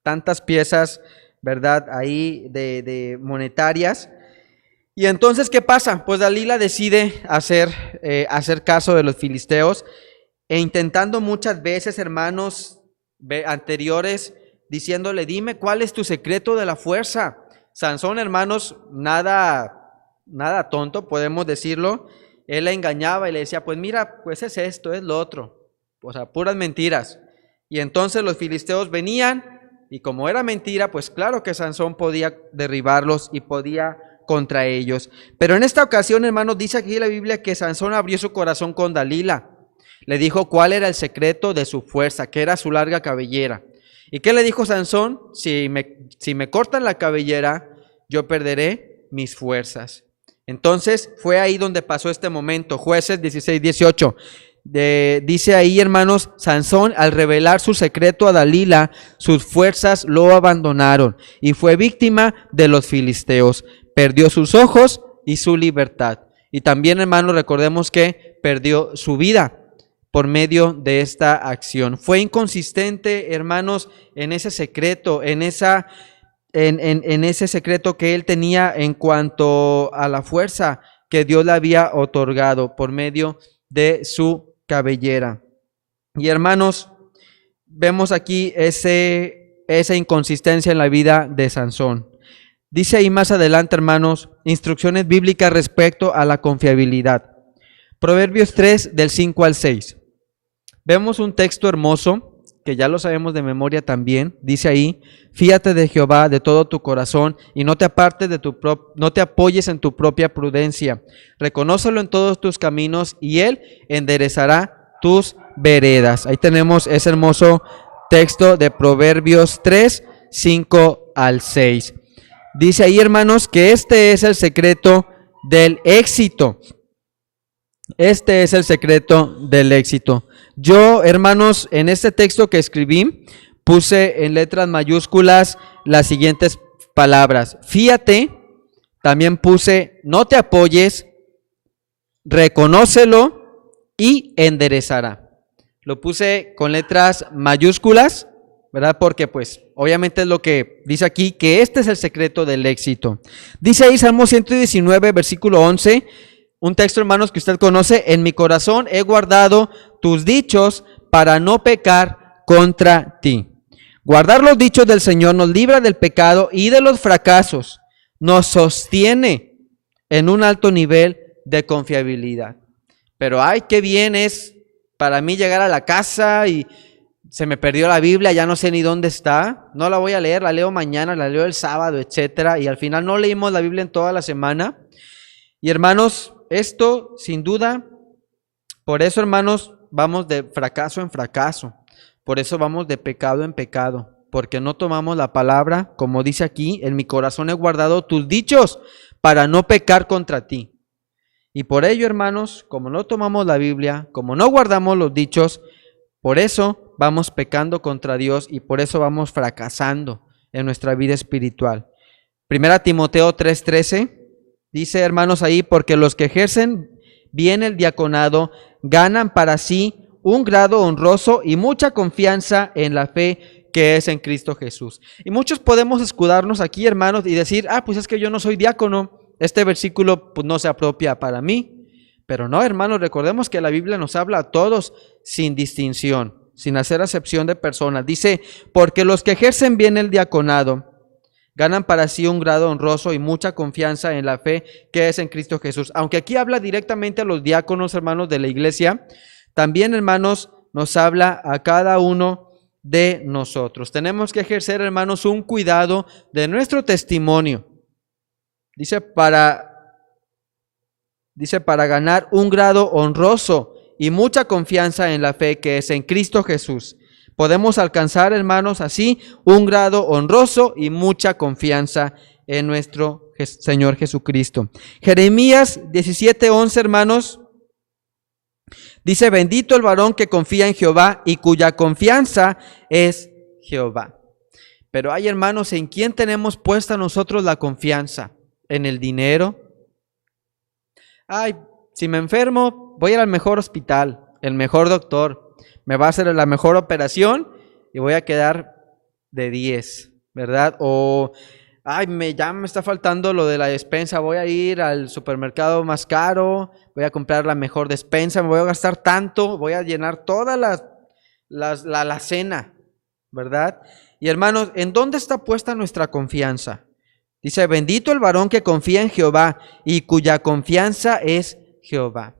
tantas piezas, ¿verdad? Ahí de monetarias. Y entonces, ¿qué pasa? Pues Dalila decide hacer caso de los filisteos e intentando muchas veces, hermanos anteriores, diciéndole, dime cuál es tu secreto de la fuerza. Sansón, hermanos, nada tonto, podemos decirlo. Él la engañaba y le decía, pues mira, pues es esto, es lo otro. O sea, puras mentiras. Y entonces los filisteos venían y como era mentira, pues claro que Sansón podía derribarlos y podía contra ellos. Pero en esta ocasión, hermanos, dice aquí la Biblia que Sansón abrió su corazón con Dalila. Le dijo cuál era el secreto de su fuerza, que era su larga cabellera. ¿Y qué le dijo Sansón? Si me cortan la cabellera, yo perderé mis fuerzas. Entonces fue ahí donde pasó este momento. Jueces 16, 18. Dice ahí, hermanos, Sansón al revelar su secreto a Dalila, sus fuerzas lo abandonaron y fue víctima de los filisteos. Perdió sus ojos y su libertad. Y también, hermanos, recordemos que perdió su vida por medio de esta acción. Fue inconsistente, hermanos, en ese secreto, en ese secreto que él tenía en cuanto a la fuerza que Dios le había otorgado por medio de su cabellera. Y hermanos, vemos aquí esa inconsistencia en la vida de Sansón. Dice ahí más adelante, hermanos, instrucciones bíblicas respecto a la confiabilidad. Proverbios 3, del 5 al 6. Vemos un texto hermoso, que ya lo sabemos de memoria también. Dice ahí, fíate de Jehová de todo tu corazón y no te apartes no te apoyes en tu propia prudencia. Reconócelo en todos tus caminos y él enderezará tus veredas. Ahí tenemos ese hermoso texto de Proverbios 3, 5 al 6. Dice ahí, hermanos, que este es el secreto del éxito. Este es el secreto del éxito. Yo, hermanos, en este texto que escribí, puse en letras mayúsculas las siguientes palabras. Fíate, también puse no te apoyes, reconócelo y enderezará. Lo puse con letras mayúsculas, ¿verdad? Porque pues obviamente es lo que dice aquí, que este es el secreto del éxito. Dice ahí Salmo 119, versículo 11, un texto, hermanos, que usted conoce: en mi corazón he guardado tus dichos para no pecar contra ti. Guardar los dichos del Señor nos libra del pecado y de los fracasos, nos sostiene en un alto nivel de confiabilidad. Pero ay, qué bien es para mí llegar a la casa y se me perdió la Biblia, ya no sé ni dónde está, no la voy a leer, la leo mañana, la leo el sábado, etcétera, y al final no leímos la Biblia en toda la semana. Y hermanos, esto sin duda, por eso, hermanos, vamos de fracaso en fracaso, por eso vamos de pecado en pecado, porque no tomamos la palabra, como dice aquí: en mi corazón he guardado tus dichos para no pecar contra ti. Y por ello, hermanos, como no tomamos la Biblia, como no guardamos los dichos, por eso vamos pecando contra Dios y por eso vamos fracasando en nuestra vida espiritual. Primera Timoteo 3:13 dice, hermanos, ahí: porque los que ejercen bien el diaconado ganan para sí un grado honroso y mucha confianza en la fe que es en Cristo Jesús. Y muchos podemos escudarnos aquí, hermanos, y decir: pues es que yo no soy diácono, este versículo pues no se apropia para mí. Pero no, hermanos, recordemos que la Biblia nos habla a todos sin distinción, sin hacer acepción de personas. Dice: porque los que ejercen bien el diaconado ganan para sí un grado honroso y mucha confianza en la fe que es en Cristo Jesús. Aunque aquí habla directamente a los diáconos, hermanos, de la iglesia, también, hermanos, nos habla a cada uno de nosotros. Tenemos que ejercer, hermanos, un cuidado de nuestro testimonio. Dice para ganar un grado honroso y mucha confianza en la fe que es en Cristo Jesús. Podemos alcanzar, hermanos, así un grado honroso y mucha confianza en nuestro Señor Jesucristo. Jeremías 17:11, hermanos, dice: bendito el varón que confía en Jehová y cuya confianza es Jehová. Pero hay, hermanos, ¿en quién tenemos puesta nosotros la confianza? ¿En el dinero? Si me enfermo, voy a ir al mejor hospital, el mejor doctor, me va a hacer la mejor operación y voy a quedar de 10, ¿verdad? O, ya me está faltando lo de la despensa, voy a ir al supermercado más caro, voy a comprar la mejor despensa, me voy a gastar tanto, voy a llenar toda la cena, ¿verdad? Y hermanos, ¿en dónde está puesta nuestra confianza? Dice: bendito el varón que confía en Jehová y cuya confianza es Jehová.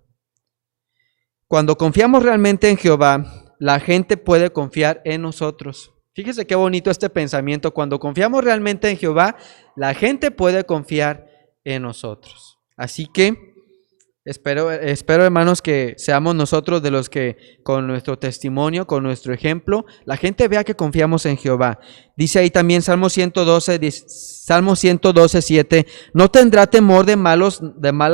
Cuando confiamos realmente en Jehová, la gente puede confiar en nosotros. Fíjese qué bonito este pensamiento. Cuando confiamos realmente en Jehová, la gente puede confiar en nosotros. Así que espero, hermanos, que seamos nosotros de los que con nuestro testimonio, con nuestro ejemplo, la gente vea que confiamos en Jehová. Dice ahí también Salmo 112:7: no tendrá temor de malas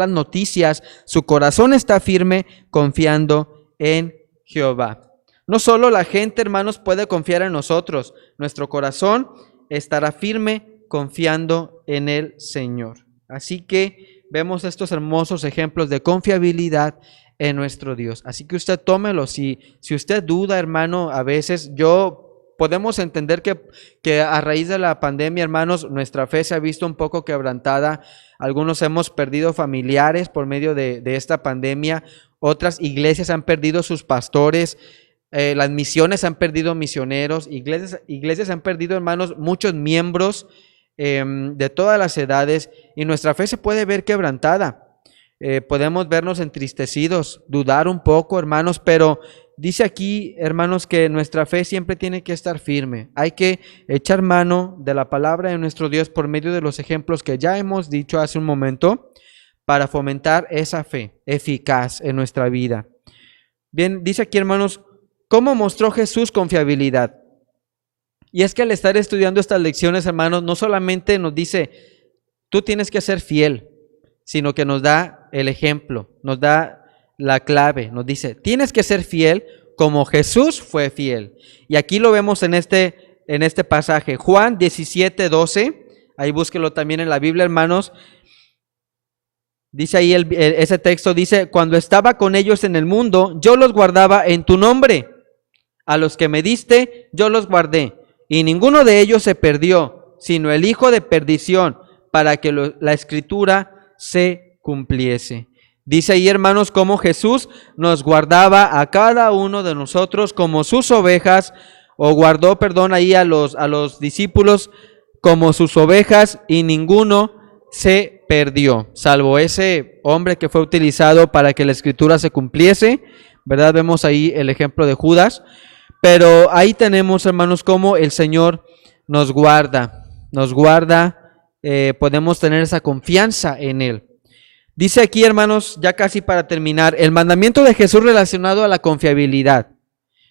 noticias, su corazón está firme confiando en Jehová. No solo la gente, hermanos, puede confiar en nosotros, nuestro corazón estará firme confiando en el Señor. Así que vemos estos hermosos ejemplos de confiabilidad en nuestro Dios. Así que usted tómelo. Si usted duda, hermano, a veces podemos entender que a raíz de la pandemia, hermanos, nuestra fe se ha visto un poco quebrantada. Algunos hemos perdido familiares por medio de esta pandemia. Otras iglesias han perdido sus pastores. Las misiones han perdido misioneros. Iglesias han perdido, hermanos, muchos miembros de todas las edades, y nuestra fe se puede ver quebrantada. Podemos vernos entristecidos, dudar un poco, hermanos, pero dice aquí, hermanos, que nuestra fe siempre tiene que estar firme. Hay que echar mano de la palabra de nuestro Dios por medio de los ejemplos que ya hemos dicho hace un momento, para fomentar esa fe eficaz en nuestra vida. Bien, dice aquí, hermanos, ¿cómo mostró Jesús confiabilidad? Y es que al estar estudiando estas lecciones, hermanos, no solamente nos dice: tú tienes que ser fiel, sino que nos da el ejemplo, nos da la clave, nos dice: tienes que ser fiel como Jesús fue fiel. Y aquí lo vemos en este pasaje, Juan 17:12, ahí búsquelo también en la Biblia, hermanos. Dice ahí ese texto, dice, cuando estaba con ellos en el mundo, yo los guardaba en tu nombre. A los que me diste, yo los guardé. Y ninguno de ellos se perdió, sino el hijo de perdición, para que la escritura se cumpliese. Dice ahí, hermanos, cómo Jesús nos guardaba a cada uno de nosotros como sus ovejas, o guardó, perdón, ahí a los discípulos como sus ovejas, y ninguno se perdió, salvo ese hombre que fue utilizado para que la escritura se cumpliese, ¿verdad? Vemos ahí el ejemplo de Judas, pero ahí tenemos, hermanos, cómo el Señor nos guarda, podemos tener esa confianza en Él. Dice aquí, hermanos, ya casi para terminar, el mandamiento de Jesús relacionado a la confiabilidad.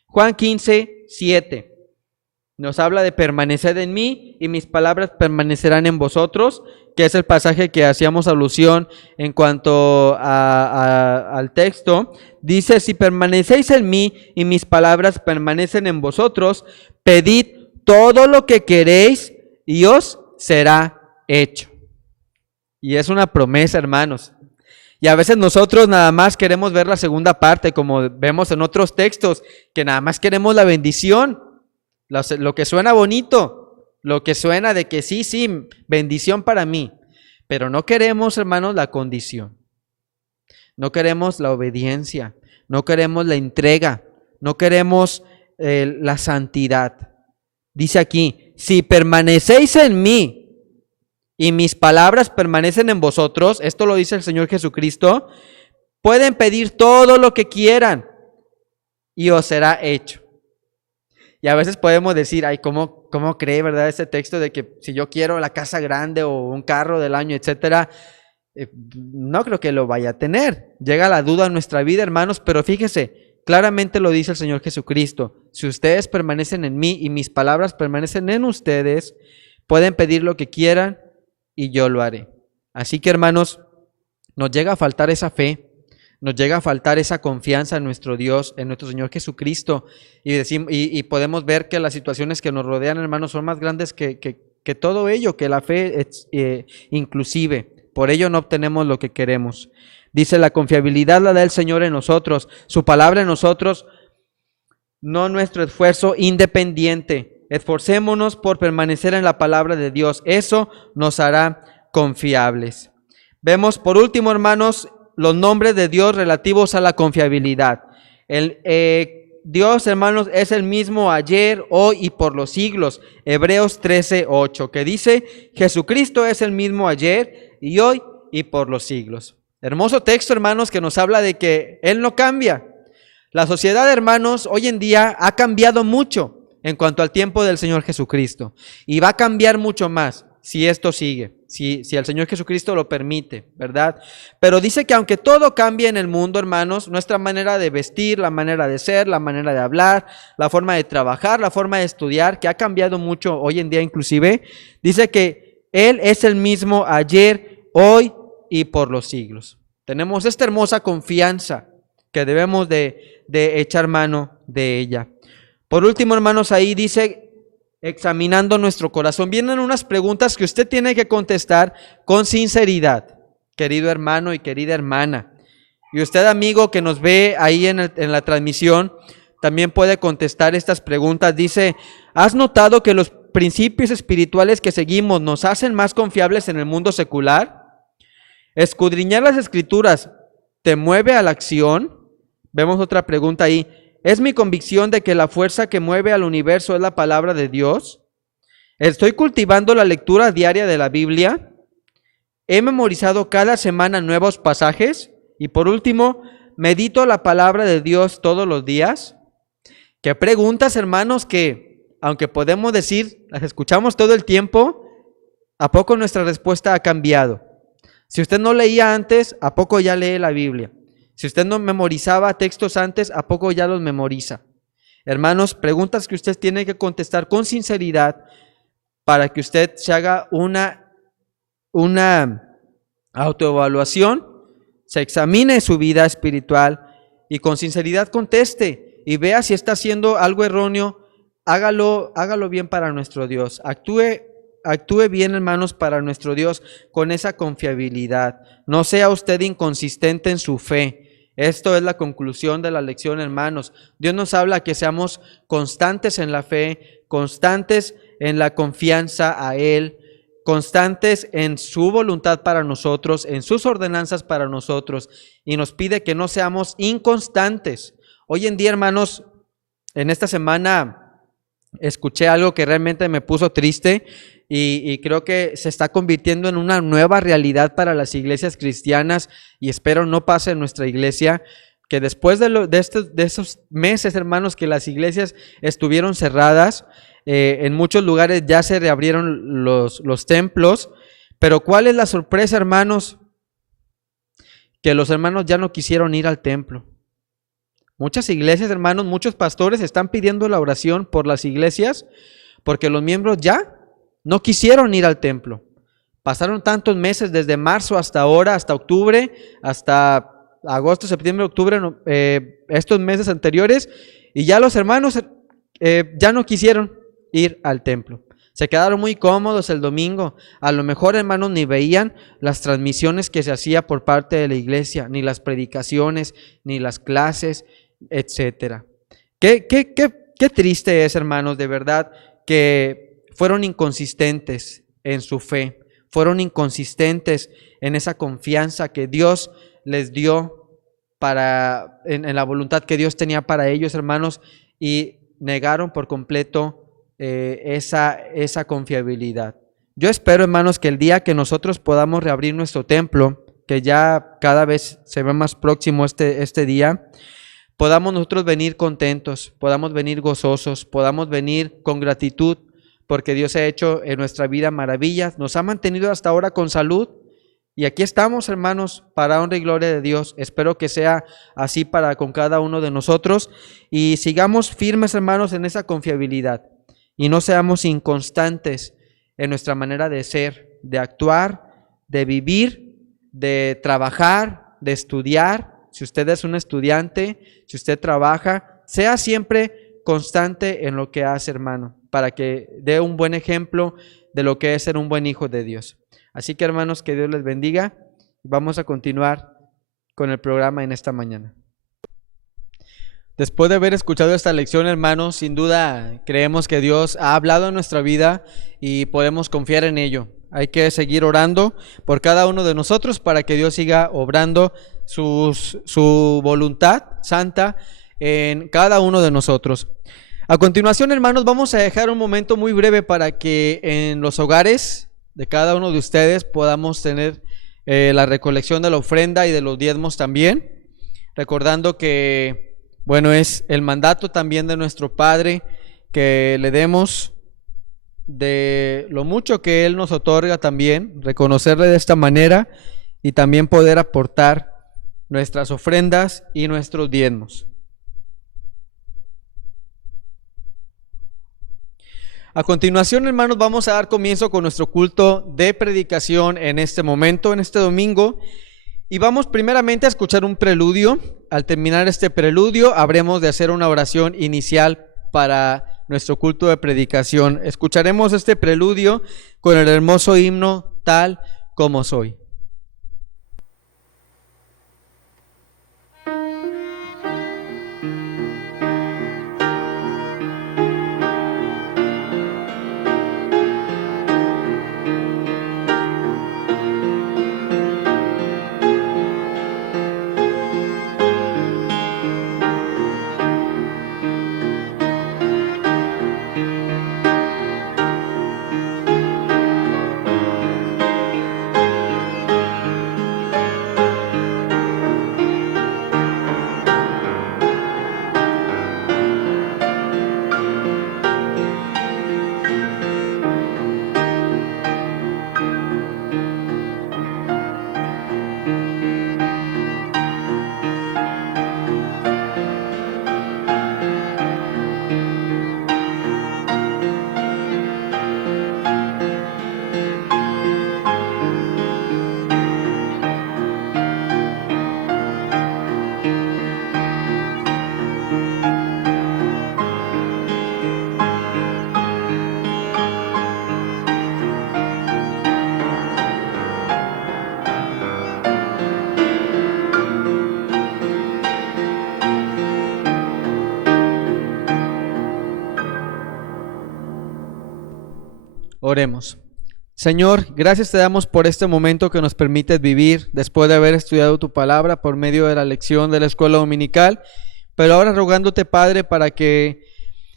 Juan 15, 7. Nos habla de permanecer en mí y mis palabras permanecerán en vosotros, que es el pasaje que hacíamos alusión en cuanto al texto. Dice, si permanecéis en mí y mis palabras permanecen en vosotros, pedid todo lo que queréis y os será hecho. Y es una promesa, hermanos. Y a veces nosotros nada más queremos ver la segunda parte, como vemos en otros textos, que nada más queremos la bendición. Lo que suena bonito, lo que suena de que sí, bendición para mí, pero no queremos, hermanos, la condición, no queremos la obediencia, no queremos la entrega, no queremos la santidad. Dice aquí, si permanecéis en mí y mis palabras permanecen en vosotros, esto lo dice el Señor Jesucristo, pueden pedir todo lo que quieran y os será hecho. Y a veces podemos decir, ay, ¿cómo cree, verdad, ese texto de que si yo quiero la casa grande o un carro del año, etcétera? No creo que lo vaya a tener. Llega la duda en nuestra vida, hermanos, pero fíjese, claramente lo dice el Señor Jesucristo. Si ustedes permanecen en mí y mis palabras permanecen en ustedes, pueden pedir lo que quieran y yo lo haré. Así que, hermanos, nos llega a faltar esa fe. Nos llega a faltar esa confianza en nuestro Dios, en nuestro Señor Jesucristo, y podemos ver que las situaciones que nos rodean, hermanos, son más grandes que todo ello, que la fe inclusive. Por ello no obtenemos lo que queremos. Dice, la confiabilidad la da el Señor en nosotros, su palabra en nosotros, no nuestro esfuerzo independiente. Esforcémonos por permanecer en la palabra de Dios. Eso nos hará confiables. Vemos por último, hermanos, los nombres de Dios relativos a la confiabilidad. Dios, hermanos, es el mismo ayer, hoy y por los siglos. Hebreos 13:8, que dice, Jesucristo es el mismo ayer y hoy y por los siglos. Hermoso texto, hermanos, que nos habla de que Él no cambia. La sociedad, hermanos, hoy en día ha cambiado mucho en cuanto al tiempo del Señor Jesucristo. Y va a cambiar mucho más si esto sigue. Si el Señor Jesucristo lo permite, ¿verdad? Pero dice que aunque todo cambie en el mundo, hermanos, nuestra manera de vestir, la manera de ser, la manera de hablar, la forma de trabajar, la forma de estudiar, que ha cambiado mucho hoy en día inclusive, dice que Él es el mismo ayer, hoy y por los siglos. Tenemos esta hermosa confianza que debemos de echar mano de ella. Por último, hermanos, ahí dice, examinando nuestro corazón. Vienen unas preguntas que usted tiene que contestar con sinceridad, querido hermano y querida hermana. Y usted, amigo, que nos ve ahí en la transmisión, también puede contestar estas preguntas. Dice, ¿has notado que los principios espirituales que seguimos nos hacen más confiables en el mundo secular? ¿Escudriñar las Escrituras te mueve a la acción? Vemos otra pregunta ahí. ¿Es mi convicción de que la fuerza que mueve al universo es la palabra de Dios? ¿Estoy cultivando la lectura diaria de la Biblia? ¿He memorizado cada semana nuevos pasajes? Y por último, ¿medito la palabra de Dios todos los días? Qué preguntas, hermanos, que aunque podemos decir, las escuchamos todo el tiempo, ¿a poco nuestra respuesta ha cambiado? Si usted no leía antes, ¿a poco ya lee la Biblia? Si usted no memorizaba textos antes, ¿a poco ya los memoriza? Hermanos, preguntas que usted tiene que contestar con sinceridad para que usted se haga una autoevaluación, se examine su vida espiritual y con sinceridad conteste y vea si está haciendo algo erróneo, hágalo bien para nuestro Dios. Actúe actúe bien, hermanos, para nuestro Dios con esa confiabilidad. No sea usted inconsistente en su fe. Esto es la conclusión de la lección, hermanos. Dios nos habla que seamos constantes en la fe, constantes en la confianza a Él, constantes en su voluntad para nosotros, en sus ordenanzas para nosotros, y nos pide que no seamos inconstantes. Hoy en día, hermanos, en esta semana escuché algo que realmente me puso triste y creo que se está convirtiendo en una nueva realidad para las iglesias cristianas, y espero no pase en nuestra iglesia, que después de esos meses, hermanos, que las iglesias estuvieron cerradas, en muchos lugares ya se reabrieron los templos, pero ¿cuál es la sorpresa, hermanos? Que los hermanos ya no quisieron ir al templo. Muchas iglesias, hermanos, muchos pastores están pidiendo la oración por las iglesias porque los miembros ya no quisieron ir al templo. Pasaron tantos meses, desde marzo hasta ahora, hasta octubre, hasta agosto, septiembre, octubre, estos meses anteriores, y ya los hermanos ya no quisieron ir al templo. Se quedaron muy cómodos el domingo. A lo mejor, hermanos, ni veían las transmisiones que se hacía por parte de la iglesia, ni las predicaciones, ni las clases, etcétera. Qué triste es, hermanos, de verdad, que fueron inconsistentes en su fe, fueron inconsistentes en esa confianza que Dios les dio en la voluntad que Dios tenía para ellos, hermanos, y negaron por completo esa confiabilidad. Yo espero, hermanos, que el día que nosotros podamos reabrir nuestro templo, que ya cada vez se ve más próximo este día, podamos nosotros venir contentos, podamos venir gozosos, podamos venir con gratitud, porque Dios ha hecho en nuestra vida maravillas, nos ha mantenido hasta ahora con salud, y aquí estamos, hermanos, para honra y gloria de Dios. Espero que sea así para con cada uno de nosotros, y sigamos firmes, hermanos, en esa confiabilidad, y no seamos inconstantes en nuestra manera de ser, de actuar, de vivir, de trabajar, de estudiar. Si usted es un estudiante, si usted trabaja, sea siempre constante en lo que hace, hermano, para que dé un buen ejemplo de lo que es ser un buen hijo de Dios. Así que, hermanos, que Dios les bendiga. Vamos a continuar con el programa en esta mañana. Después de haber escuchado esta lección, hermanos, sin duda creemos que Dios ha hablado en nuestra vida y podemos confiar en ello. Hay que seguir orando por cada uno de nosotros para que Dios siga obrando su voluntad santa en cada uno de nosotros. A continuación, hermanos, vamos a dejar un momento muy breve para que en los hogares de cada uno de ustedes podamos tener la recolección de la ofrenda y de los diezmos también, recordando que, bueno, es el mandato también de nuestro Padre que le demos de lo mucho que Él nos otorga también, reconocerle de esta manera y también poder aportar nuestras ofrendas y nuestros diezmos. A continuación, hermanos, vamos a dar comienzo con nuestro culto de predicación en este momento, en este domingo, y vamos primeramente a escuchar un preludio. Al terminar este preludio, habremos de hacer una oración inicial para nuestro culto de predicación. Escucharemos este preludio con el hermoso himno Tal como soy. Oremos. Señor, gracias te damos por este momento que nos permites vivir después de haber estudiado tu palabra por medio de la lección de la escuela dominical, pero ahora rogándote, Padre, para que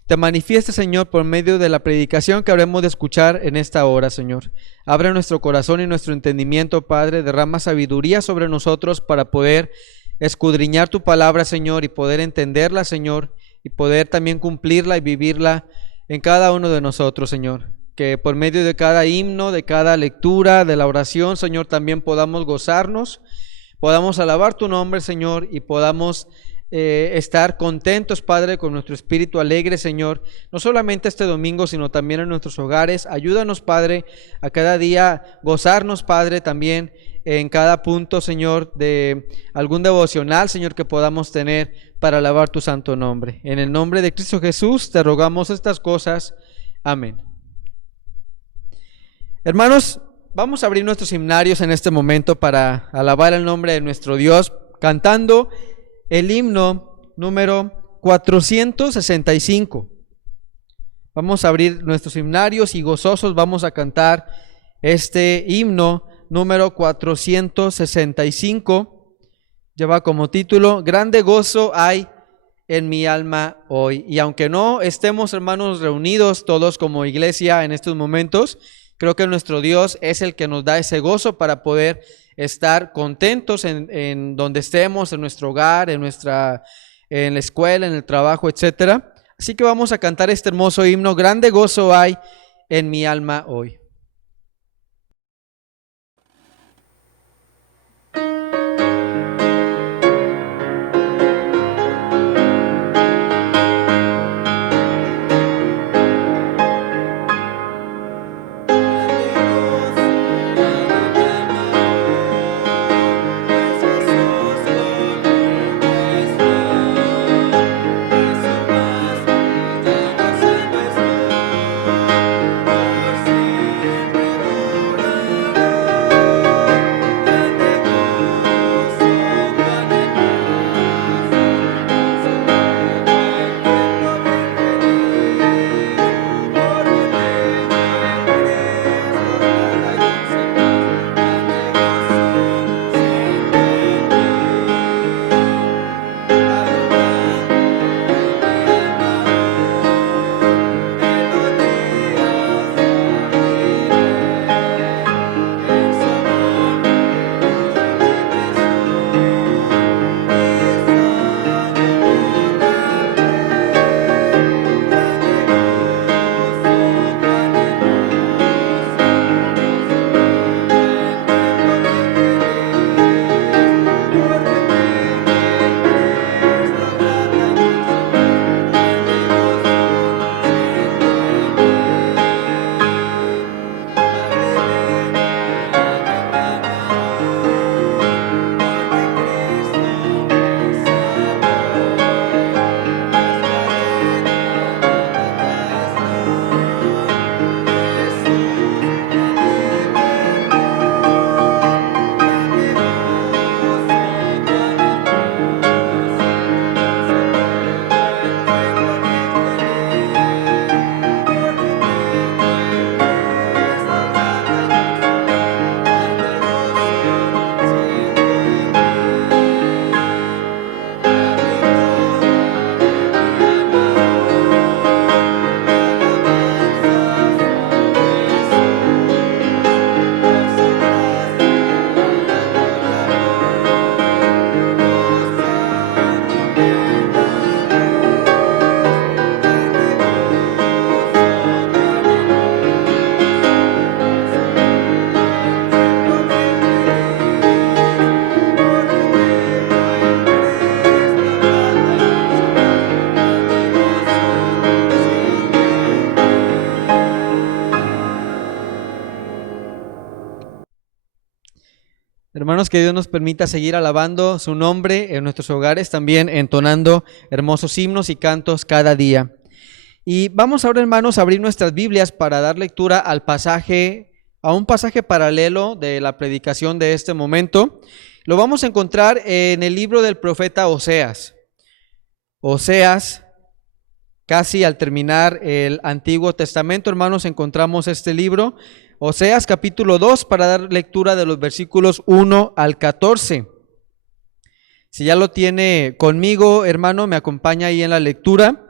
te manifiestes, Señor, por medio de la predicación que habremos de escuchar en esta hora, Señor. Abre nuestro corazón y nuestro entendimiento, Padre, derrama sabiduría sobre nosotros para poder escudriñar tu palabra, Señor, y poder entenderla, Señor, y poder también cumplirla y vivirla en cada uno de nosotros, Señor. Que por medio de cada himno, de cada lectura, de la oración, Señor, también podamos gozarnos, podamos alabar tu nombre, Señor, y podamos estar contentos, Padre, con nuestro espíritu alegre, Señor, no solamente este domingo, sino también en nuestros hogares. Ayúdanos, Padre, a cada día gozarnos, Padre, también en cada punto, Señor, de algún devocional, Señor, que podamos tener para alabar tu santo nombre. En el nombre de Cristo Jesús te rogamos estas cosas. Amén. Hermanos, vamos a abrir nuestros himnarios en este momento para alabar el nombre de nuestro Dios, cantando el himno número 465. Vamos a abrir nuestros himnarios y gozosos vamos a cantar este himno número 465. Lleva como título: Grande gozo hay en mi alma hoy. Y aunque no estemos, hermanos, reunidos todos como iglesia en estos momentos, creo que nuestro Dios es el que nos da ese gozo para poder estar contentos en donde estemos, en nuestro hogar, en la escuela, en el trabajo, etcétera. Así que vamos a cantar este hermoso himno: Grande gozo hay en mi alma hoy. Hermanos, que Dios nos permita seguir alabando su nombre en nuestros hogares, también entonando hermosos himnos y cantos cada día. Y vamos ahora, hermanos, a abrir nuestras Biblias para dar lectura a un pasaje paralelo de la predicación de este momento. Lo vamos a encontrar en el libro del profeta Oseas. Oseas, casi al terminar el Antiguo Testamento, hermanos, encontramos este libro, Oseas capítulo 2, para dar lectura de los versículos 1 al 14. Si ya lo tiene conmigo, hermano, me acompaña ahí en la lectura.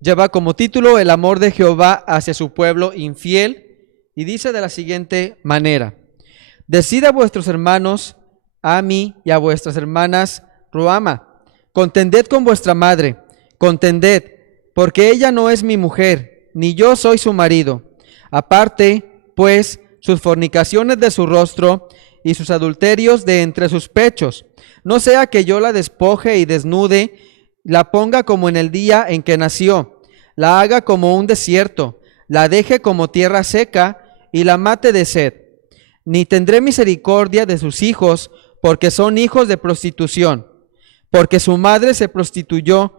Lleva como título El amor de Jehová hacia su pueblo infiel, y dice de la siguiente manera: Decid a vuestros hermanos, a mí y a vuestras hermanas, Ruama, contended con vuestra madre, contended, porque ella no es mi mujer, ni yo soy su marido. Aparte, pues, sus fornicaciones de su rostro y sus adulterios de entre sus pechos, no sea que yo la despoje y desnude, la ponga como en el día en que nació, la haga como un desierto, la deje como tierra seca y la mate de sed. Ni tendré misericordia de sus hijos, porque son hijos de prostitución, porque su madre se prostituyó,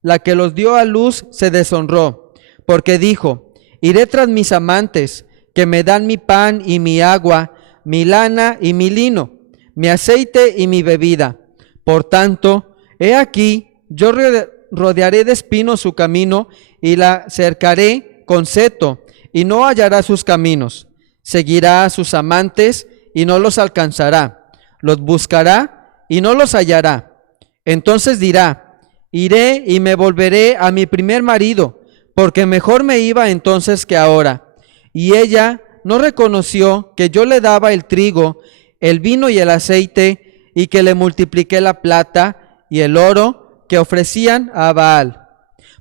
la que los dio a luz se deshonró, porque dijo: iré tras mis amantes, que me dan mi pan y mi agua, mi lana y mi lino, mi aceite y mi bebida. Por tanto, he aquí, yo rodearé de espinos su camino y la cercaré con seto, y no hallará sus caminos. Seguirá a sus amantes y no los alcanzará. Los buscará y no los hallará. Entonces dirá: iré y me volveré a mi primer marido, porque mejor me iba entonces que ahora. Y ella no reconoció que yo le daba el trigo, el vino y el aceite, y que le multipliqué la plata y el oro que ofrecían a Baal.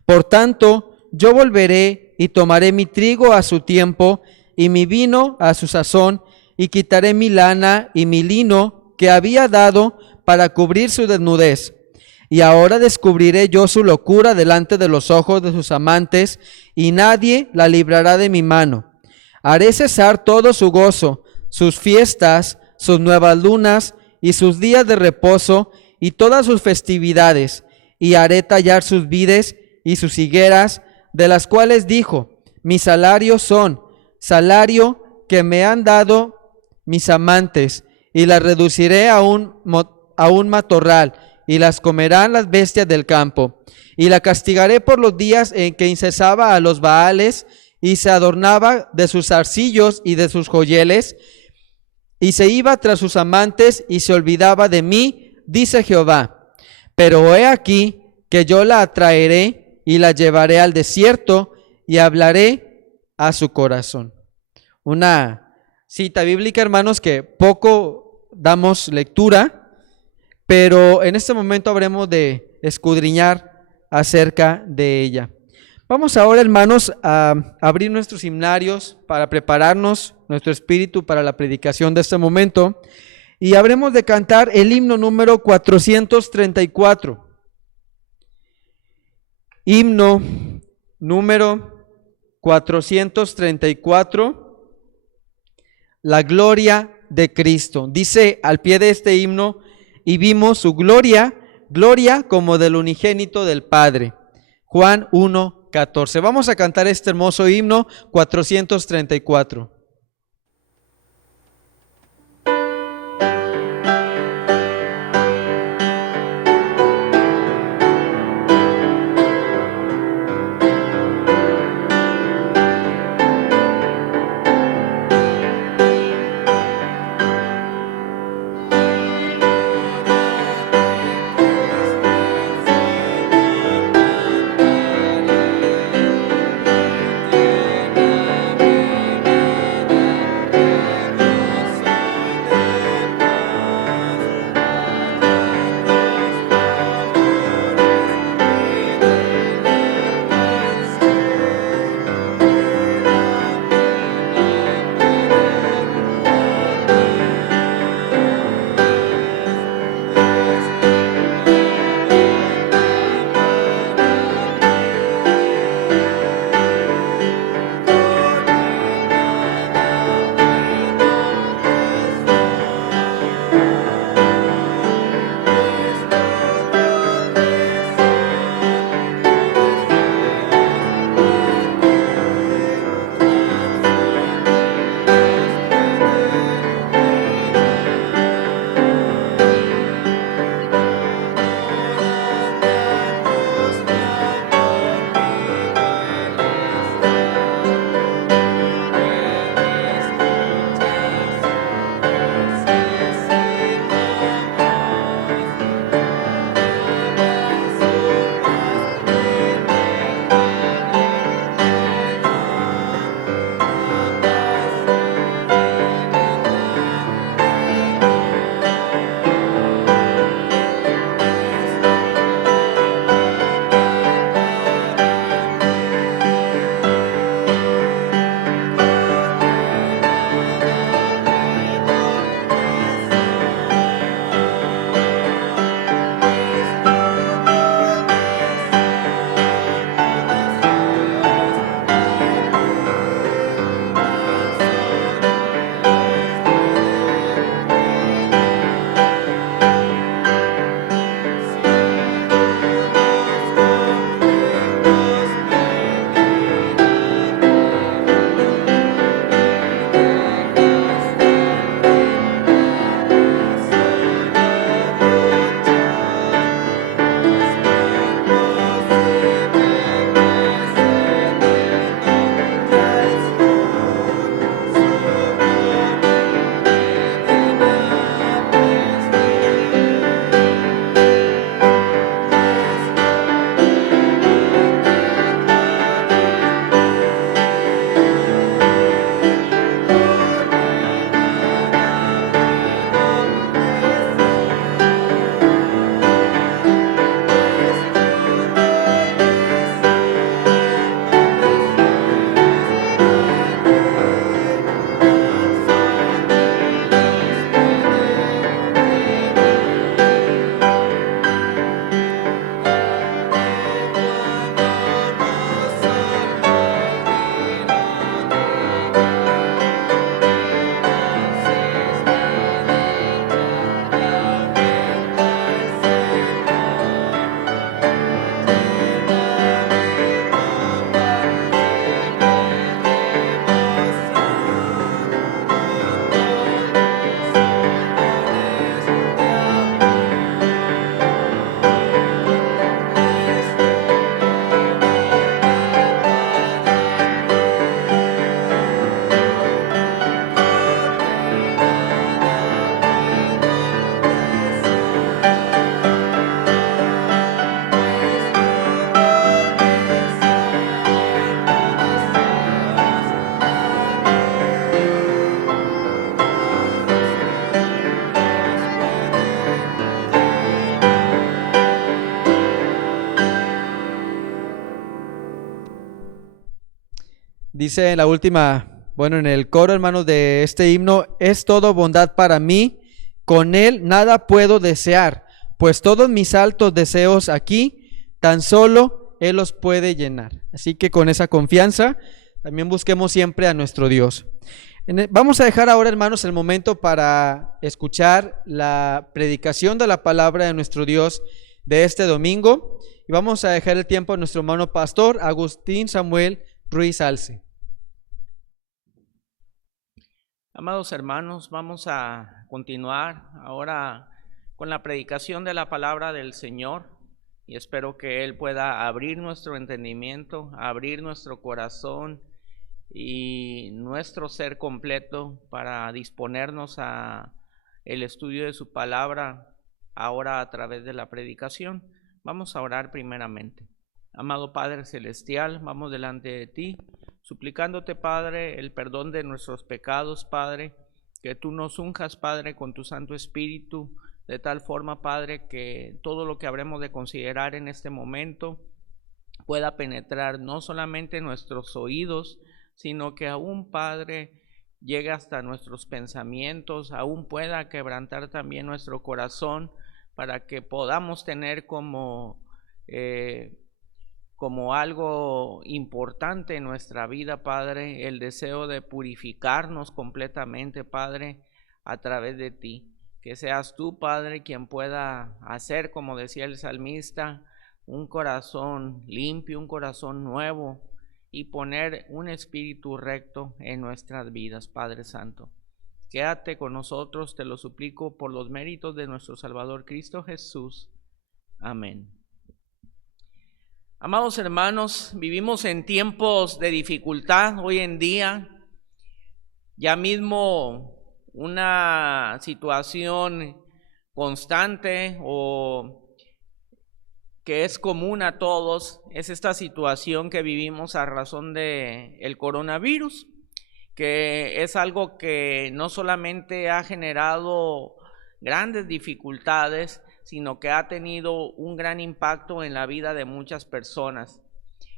Por tanto, yo volveré y tomaré mi trigo a su tiempo y mi vino a su sazón, y quitaré mi lana y mi lino que había dado para cubrir su desnudez. Y ahora descubriré yo su locura delante de los ojos de sus amantes, y nadie la librará de mi mano. Haré cesar todo su gozo, sus fiestas, sus nuevas lunas y sus días de reposo y todas sus festividades, y haré tallar sus vides y sus higueras, de las cuales dijo: mis salarios son salario que me han dado mis amantes, y las reduciré a un matorral, y las comerán las bestias del campo. Y la castigaré por los días en que incesaba a los Baales, y se adornaba de sus zarcillos y de sus joyeles, y se iba tras sus amantes, y se olvidaba de mí, dice Jehová. Pero he aquí que yo la atraeré, y la llevaré al desierto, y hablaré a su corazón. Una cita bíblica, hermanos, que poco damos lectura, pero en este momento habremos de escudriñar acerca de ella. Vamos ahora, hermanos, a abrir nuestros himnarios para prepararnos nuestro espíritu para la predicación de este momento, y habremos de cantar el himno número 434. Himno número 434, la gloria de Cristo. Dice al pie de este himno: y vimos su gloria, gloria como del unigénito del Padre. Juan 1:14. Vamos a cantar este hermoso himno 434. Dice en la última, bueno, en el coro, hermanos, de este himno: es todo bondad para mí, con él nada puedo desear, pues todos mis altos deseos aquí, tan solo él los puede llenar. Así que con esa confianza también busquemos siempre a nuestro Dios. Vamos a dejar ahora, hermanos, el momento para escuchar la predicación de la palabra de nuestro Dios de este domingo, y vamos a dejar el tiempo a nuestro hermano pastor Agustín Samuel Ruiz Alce. Amados hermanos, vamos a continuar ahora con la predicación de la palabra del Señor, y espero que Él pueda abrir nuestro entendimiento, abrir nuestro corazón y nuestro ser completo para disponernos a el estudio de su palabra ahora a través de la predicación. Vamos a orar primeramente. Amado Padre Celestial, vamos delante de ti, suplicándote, Padre, el perdón de nuestros pecados, Padre, que tú nos unjas, Padre, con tu Santo Espíritu, de tal forma, Padre, que todo lo que habremos de considerar en este momento pueda penetrar no solamente en nuestros oídos, sino que aún, Padre, llegue hasta nuestros pensamientos, aún pueda quebrantar también nuestro corazón, para que podamos tener como algo importante en nuestra vida, Padre, el deseo de purificarnos completamente, Padre, a través de ti. Que seas tú, Padre, quien pueda hacer, como decía el salmista, un corazón limpio, un corazón nuevo, y poner un espíritu recto en nuestras vidas, Padre Santo. Quédate con nosotros, te lo suplico, por los méritos de nuestro Salvador Cristo Jesús. Amén. Amados hermanos, vivimos en tiempos de dificultad hoy en día. Ya mismo una situación constante o que es común a todos es esta situación que vivimos a razón de el coronavirus, que es algo que no solamente ha generado grandes dificultades, sino que ha tenido un gran impacto en la vida de muchas personas.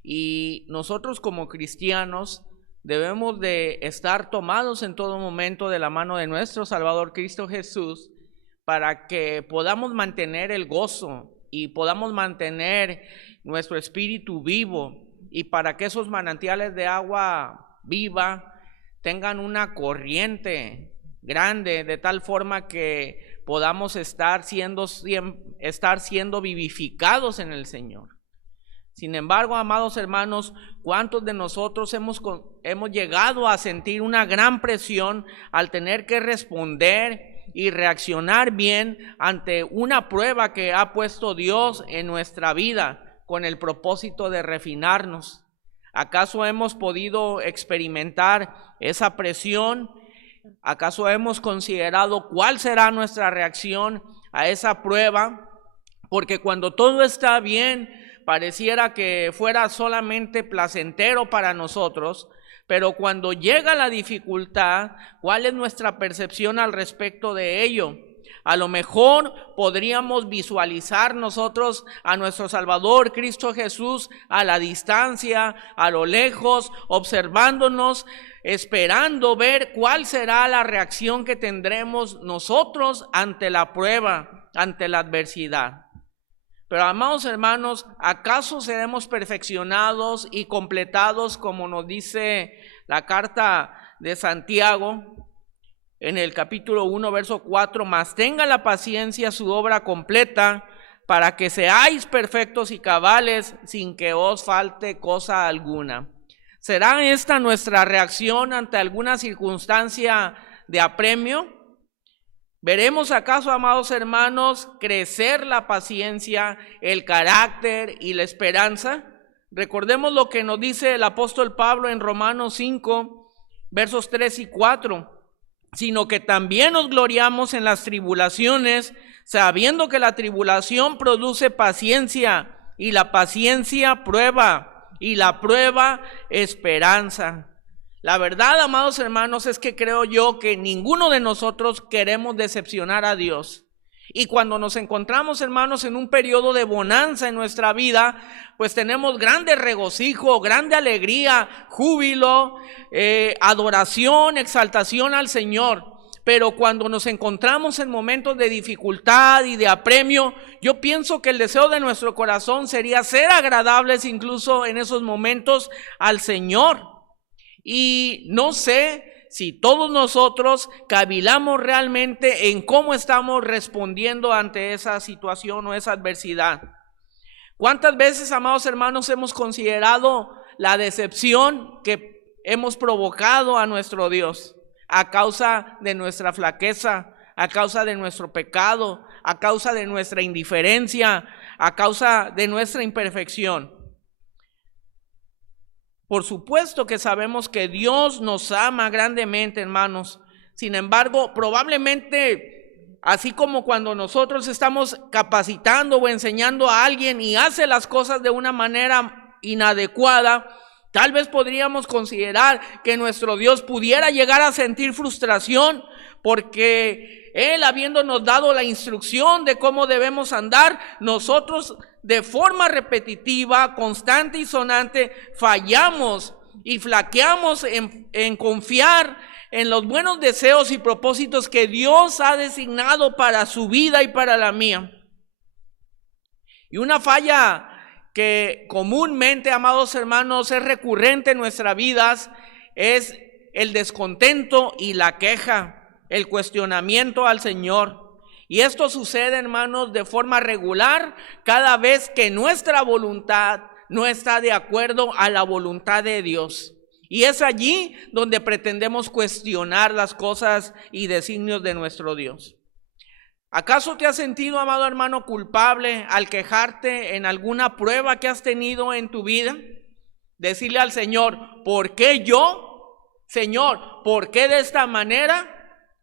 Y nosotros como cristianos debemos de estar tomados en todo momento de la mano de nuestro Salvador Cristo Jesús, para que podamos mantener el gozo y podamos mantener nuestro espíritu vivo, y para que esos manantiales de agua viva tengan una corriente grande, de tal forma que podamos estar siendo vivificados en el Señor. Sin embargo, amados hermanos, ¿cuántos de nosotros hemos llegado a sentir una gran presión al tener que responder y reaccionar bien ante una prueba que ha puesto Dios en nuestra vida con el propósito de refinarnos? ¿Acaso hemos podido experimentar esa presión? ¿Acaso hemos considerado cuál será nuestra reacción a esa prueba? Porque cuando todo está bien, pareciera que fuera solamente placentero para nosotros, pero cuando llega la dificultad, ¿cuál es nuestra percepción al respecto de ello? A lo mejor podríamos visualizar nosotros a nuestro Salvador Cristo Jesús a la distancia, a lo lejos, observándonos, esperando ver cuál será la reacción que tendremos nosotros ante la prueba, ante la adversidad. Pero, amados hermanos, ¿acaso seremos perfeccionados y completados, como nos dice la carta de Santiago en el capítulo 1, verso 4? Mas tenga la paciencia su obra completa, para que seáis perfectos y cabales, sin que os falte cosa alguna. ¿Será esta nuestra reacción ante alguna circunstancia de apremio? ¿Veremos acaso, amados hermanos, crecer la paciencia, el carácter y la esperanza? Recordemos lo que nos dice el apóstol Pablo en Romanos 5, versos 3 y 4. Sino que también nos gloriamos en las tribulaciones, sabiendo que la tribulación produce paciencia, y la paciencia prueba, y la prueba esperanza. La verdad, amados hermanos, es que creo yo que ninguno de nosotros queremos decepcionar a Dios. Y cuando nos encontramos, hermanos, en un periodo de bonanza en nuestra vida, pues tenemos grande regocijo, grande alegría, júbilo, adoración, exaltación al Señor. Pero cuando nos encontramos en momentos de dificultad y de apremio, yo pienso que el deseo de nuestro corazón sería ser agradables incluso en esos momentos al Señor. Y no sé si todos nosotros cavilamos realmente en cómo estamos respondiendo ante esa situación o esa adversidad. ¿Cuántas veces, amados hermanos, hemos considerado la decepción que hemos provocado a nuestro Dios a causa de nuestra flaqueza, a causa de nuestro pecado, a causa de nuestra indiferencia, a causa de nuestra imperfección? Por supuesto que sabemos que Dios nos ama grandemente, hermanos. Sin embargo, probablemente, así como cuando nosotros estamos capacitando o enseñando a alguien y hace las cosas de una manera inadecuada, tal vez podríamos considerar que nuestro Dios pudiera llegar a sentir frustración porque Él, habiéndonos dado la instrucción de cómo debemos andar, nosotros de forma repetitiva, constante y sonante fallamos y flaqueamos en confiar en los buenos deseos y propósitos que Dios ha designado para su vida y para la mía. Y una falla que comúnmente, amados hermanos, es recurrente en nuestras vidas es el descontento y la queja, el cuestionamiento al Señor. Y esto sucede, hermanos, de forma regular cada vez que nuestra voluntad no está de acuerdo a la voluntad de Dios. Y es allí donde pretendemos cuestionar las cosas y designios de nuestro Dios. ¿Acaso te has sentido, amado hermano, culpable al quejarte en alguna prueba que has tenido en tu vida? Decirle al Señor, ¿por qué yo? Señor, ¿por qué de esta manera?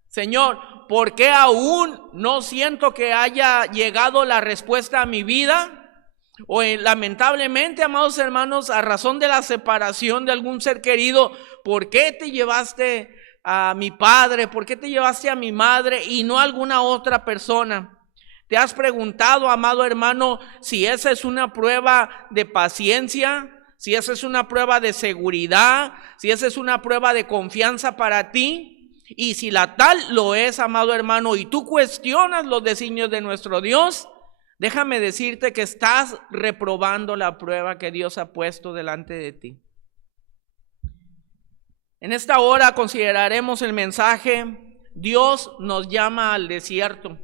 Señor, ¿por qué aún no siento que haya llegado la respuesta a mi vida? O lamentablemente, amados hermanos, a razón de la separación de algún ser querido, ¿por qué te llevaste a mi padre? ¿Por qué te llevaste a mi madre y no a alguna otra persona? ¿Te has preguntado, amado hermano, si esa es una prueba de paciencia? Si esa es una prueba de seguridad, si esa es una prueba de confianza para ti. Y si la tal lo es, amado hermano, y tú cuestionas los designios de nuestro Dios, déjame decirte que estás reprobando la prueba que Dios ha puesto delante de ti. En esta hora consideraremos el mensaje, Dios nos llama al desierto.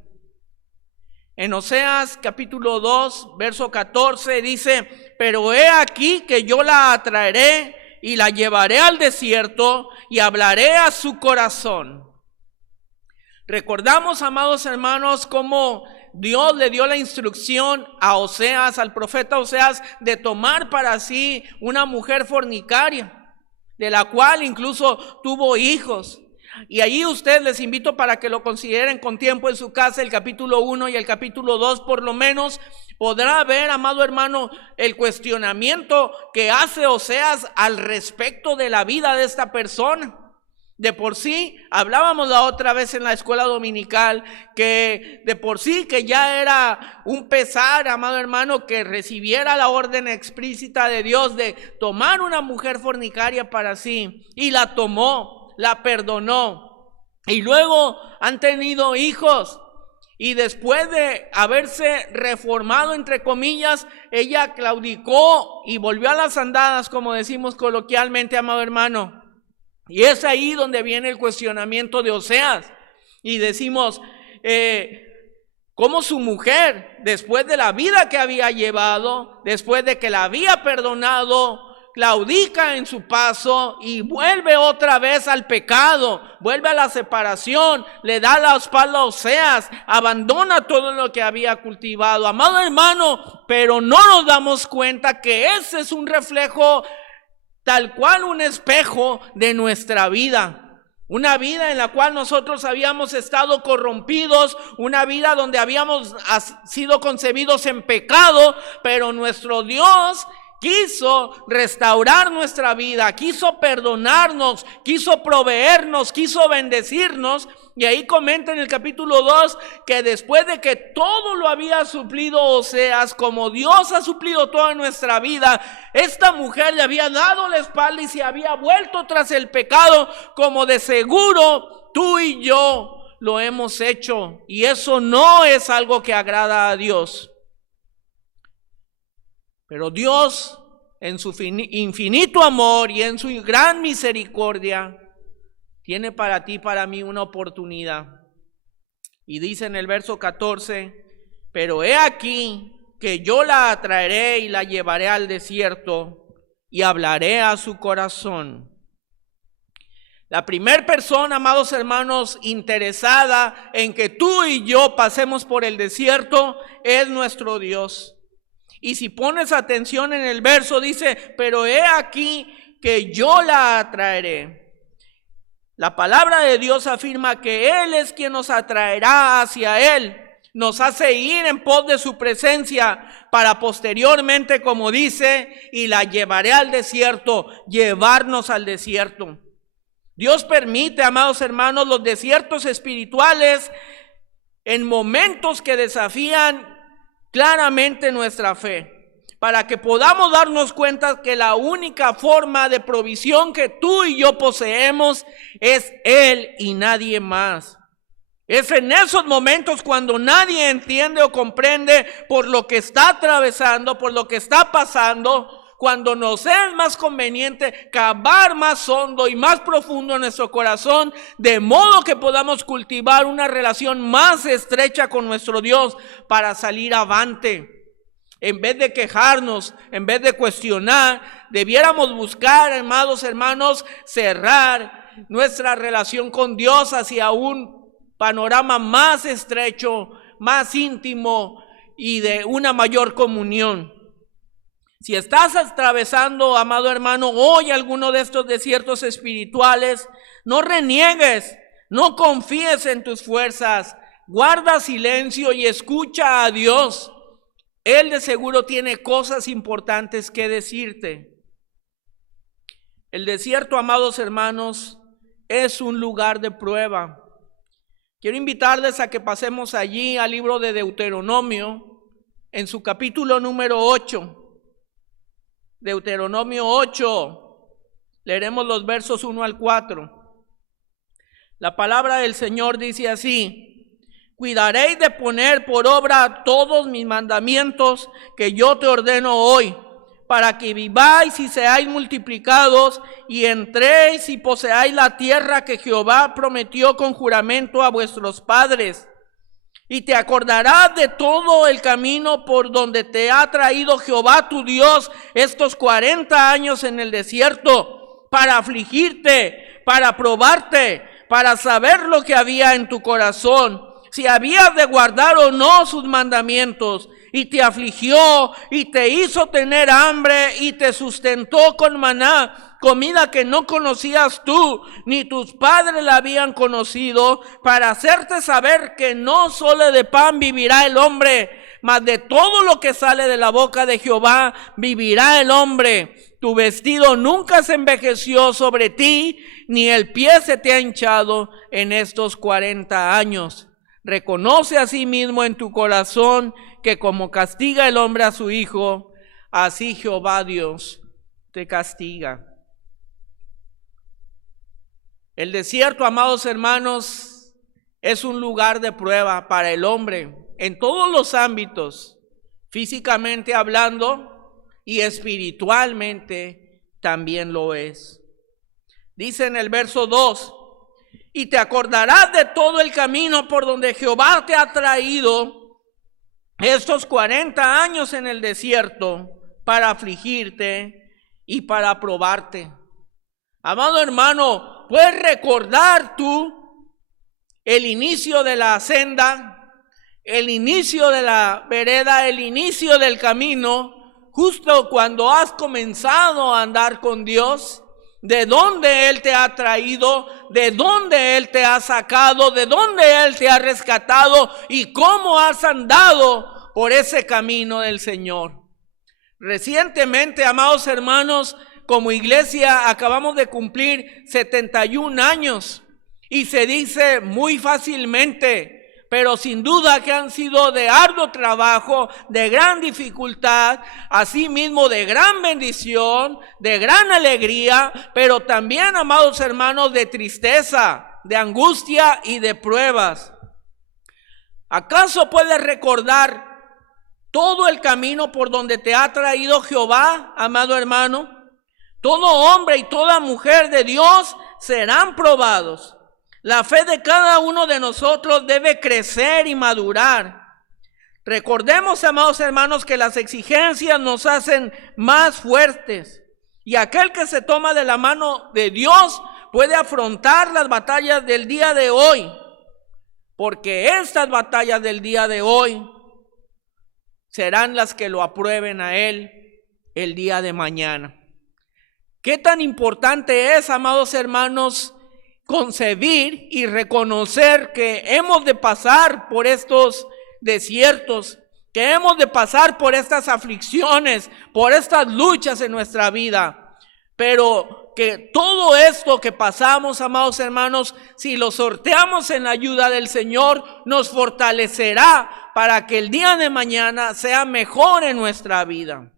En Oseas capítulo 2, verso 14 dice, pero he aquí que yo la atraeré y la llevaré al desierto y hablaré a su corazón. Recordamos, amados hermanos, cómo Dios le dio la instrucción a Oseas, al profeta Oseas, de tomar para sí una mujer fornicaria, de la cual incluso tuvo hijos. Y allí ustedes, les invito para que lo consideren con tiempo en su casa, el capítulo 1 y el capítulo 2 por lo menos, podrá ver, amado hermano, el cuestionamiento que hace Oseas al respecto de la vida de esta persona. De por sí, hablábamos la otra vez en la escuela dominical, que de por sí que ya era un pesar, amado hermano, que recibiera la orden explícita de Dios de tomar una mujer fornicaria para sí, y la tomó, la perdonó, y luego han tenido hijos. Y después de haberse reformado, entre comillas, ella claudicó y volvió a las andadas, como decimos coloquialmente, amado hermano. Y es ahí donde viene el cuestionamiento de Oseas. Y decimos, cómo su mujer, después de la vida que había llevado, después de que la había perdonado, claudica en su paso y vuelve otra vez al pecado, vuelve a la separación, le da la espalda a Oseas, abandona todo lo que había cultivado. Amado hermano, pero no nos damos cuenta que ese es un reflejo, tal cual un espejo de nuestra vida. Una vida en la cual nosotros habíamos estado corrompidos, una vida donde habíamos sido concebidos en pecado, pero nuestro Dios, quiso restaurar nuestra vida, quiso perdonarnos, quiso proveernos, quiso bendecirnos. Y ahí comenta en el capítulo 2 que después de que todo lo había suplido Oseas, como Dios ha suplido todo en nuestra vida, esta mujer le había dado la espalda y se había vuelto tras el pecado, como de seguro tú y yo lo hemos hecho. Y eso no es algo que agrada a Dios. Pero Dios, en su infinito amor y en su gran misericordia, tiene para ti y para mí una oportunidad. Y dice en el verso 14, pero he aquí que yo la atraeré y la llevaré al desierto y hablaré a su corazón. La primera persona, amados hermanos, interesada en que tú y yo pasemos por el desierto es nuestro Dios. Y si pones atención en el verso, dice, pero he aquí que yo la atraeré. La palabra de Dios afirma que Él es quien nos atraerá hacia Él, nos hace ir en pos de su presencia para posteriormente, como dice, y la llevaré al desierto, llevarnos al desierto. Dios permite, amados hermanos, los desiertos espirituales en momentos que desafían claramente nuestra fe, para que podamos darnos cuenta que la única forma de provisión que tú y yo poseemos es Él y nadie más. Es en esos momentos cuando nadie entiende o comprende por lo que está atravesando, por lo que está pasando, cuando nos es más conveniente cavar más hondo y más profundo en nuestro corazón, de modo que podamos cultivar una relación más estrecha con nuestro Dios para salir avante. En vez de quejarnos, en vez de cuestionar, debiéramos buscar, amados hermanos, cerrar nuestra relación con Dios hacia un panorama más estrecho, más íntimo y de una mayor comunión. Si estás atravesando, amado hermano, hoy alguno de estos desiertos espirituales, no reniegues, no confíes en tus fuerzas, guarda silencio y escucha a Dios. Él de seguro tiene cosas importantes que decirte. El desierto, amados hermanos, es un lugar de prueba. Quiero invitarles a que pasemos allí al libro de Deuteronomio, en su capítulo número 8. Deuteronomio 8, leeremos los versos 1 al 4. La palabra del Señor dice así: cuidaréis de poner por obra todos mis mandamientos que yo te ordeno hoy, para que viváis y seáis multiplicados y entréis y poseáis la tierra que Jehová prometió con juramento a vuestros padres. Y te acordarás de todo el camino por donde te ha traído Jehová tu Dios estos 40 años en el desierto, para afligirte, para probarte, para saber lo que había en tu corazón, si habías de guardar o no sus mandamientos. Y te afligió y te hizo tener hambre y te sustentó con maná, comida que no conocías tú, ni tus padres la habían conocido, para hacerte saber que no solo de pan vivirá el hombre, mas de todo lo que sale de la boca de Jehová vivirá el hombre. Tu vestido nunca se envejeció sobre ti, ni el pie se te ha hinchado en estos 40 años. Reconoce a sí mismo en tu corazón que como castiga el hombre a su hijo, así Jehová Dios te castiga. El desierto, amados hermanos, es un lugar de prueba para el hombre en todos los ámbitos, físicamente hablando y espiritualmente también lo es. Dice en el verso 2: y te acordarás de todo el camino por donde Jehová te ha traído estos 40 años en el desierto, para afligirte y para probarte. Amado hermano, ¿puedes recordar tú el inicio de la senda, el inicio de la vereda, el inicio del camino, justo cuando has comenzado a andar con Dios? ¿De dónde Él te ha traído? ¿De dónde Él te ha sacado? ¿De dónde Él te ha rescatado? ¿Y cómo has andado por ese camino del Señor? Recientemente, amados hermanos, como iglesia acabamos de cumplir 71 años y se dice muy fácilmente, pero sin duda que han sido de arduo trabajo, de gran dificultad, asimismo de gran bendición, de gran alegría, pero también, amados hermanos, de tristeza, de angustia y de pruebas. ¿Acaso puedes recordar todo el camino por donde te ha traído Jehová, amado hermano? Todo hombre y toda mujer de Dios serán probados. La fe de cada uno de nosotros debe crecer y madurar. Recordemos, amados hermanos, que las exigencias nos hacen más fuertes. Y aquel que se toma de la mano de Dios puede afrontar las batallas del día de hoy. Porque estas batallas del día de hoy serán las que lo aprueben a él el día de mañana. ¿Qué tan importante es, amados hermanos, concebir y reconocer que hemos de pasar por estos desiertos, que hemos de pasar por estas aflicciones, por estas luchas en nuestra vida? Pero que todo esto que pasamos, amados hermanos, si lo sorteamos en la ayuda del Señor, nos fortalecerá para que el día de mañana sea mejor en nuestra vida.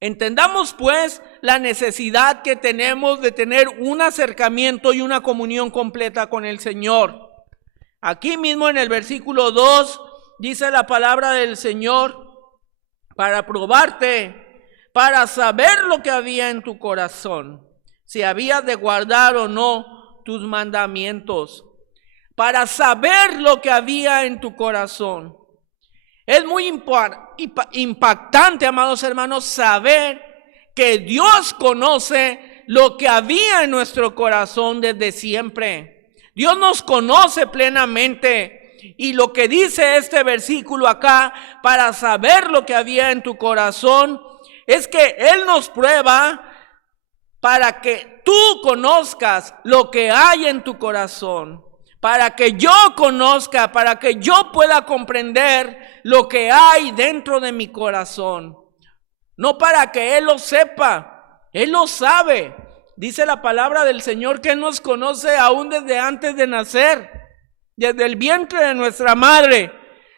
Entendamos pues la necesidad que tenemos de tener un acercamiento y una comunión completa con el Señor. Aquí mismo en el versículo 2 dice la palabra del Señor: para probarte, para saber lo que había en tu corazón, si habías de guardar o no tus mandamientos. Para saber lo que había en tu corazón. Es muy impactante, amados hermanos, saber que Dios conoce lo que había en nuestro corazón desde siempre. Dios nos conoce plenamente. Y lo que dice este versículo acá, para saber lo que había en tu corazón, es que Él nos prueba para que tú conozcas lo que hay en tu corazón. Para que yo conozca, para que yo pueda comprender lo que hay dentro de mi corazón. No para que Él lo sepa, Él lo sabe. Dice la palabra del Señor que Él nos conoce aún desde antes de nacer, desde el vientre de nuestra madre.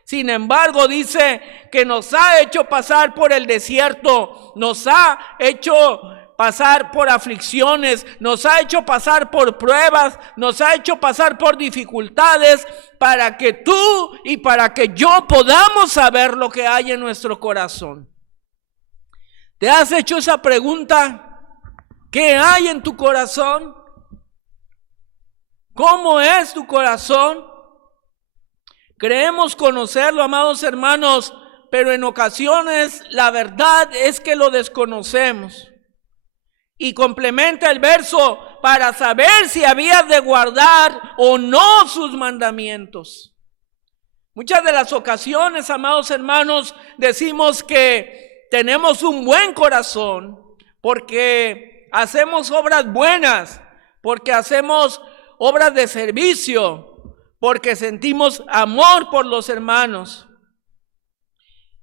Sin embargo, dice que nos ha hecho pasar por el desierto, nos ha hecho pasar por aflicciones, nos ha hecho pasar por pruebas, nos ha hecho pasar por dificultades, para que tú y para que yo podamos saber lo que hay en nuestro corazón. ¿Te has hecho esa pregunta? ¿Qué hay en tu corazón? ¿Cómo es tu corazón? Creemos conocerlo, amados hermanos, pero en ocasiones la verdad es que lo desconocemos. Y complementa el verso: para saber si habías de guardar o no sus mandamientos. Muchas de las ocasiones, amados hermanos, decimos que tenemos un buen corazón porque hacemos obras buenas, porque hacemos obras de servicio, porque sentimos amor por los hermanos.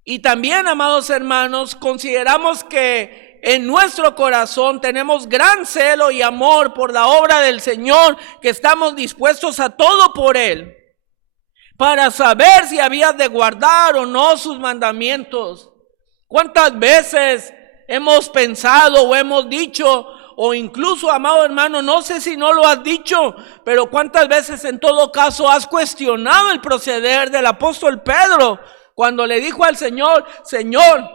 Y también, amados hermanos, consideramos que en nuestro corazón tenemos gran celo y amor por la obra del Señor, que estamos dispuestos a todo por Él, para saber si habías de guardar o no sus mandamientos. ¿Cuántas veces hemos pensado o hemos dicho, o incluso, amado hermano, no sé si no lo has dicho, pero cuántas veces en todo caso has cuestionado el proceder del apóstol Pedro, cuando le dijo al Señor: Señor,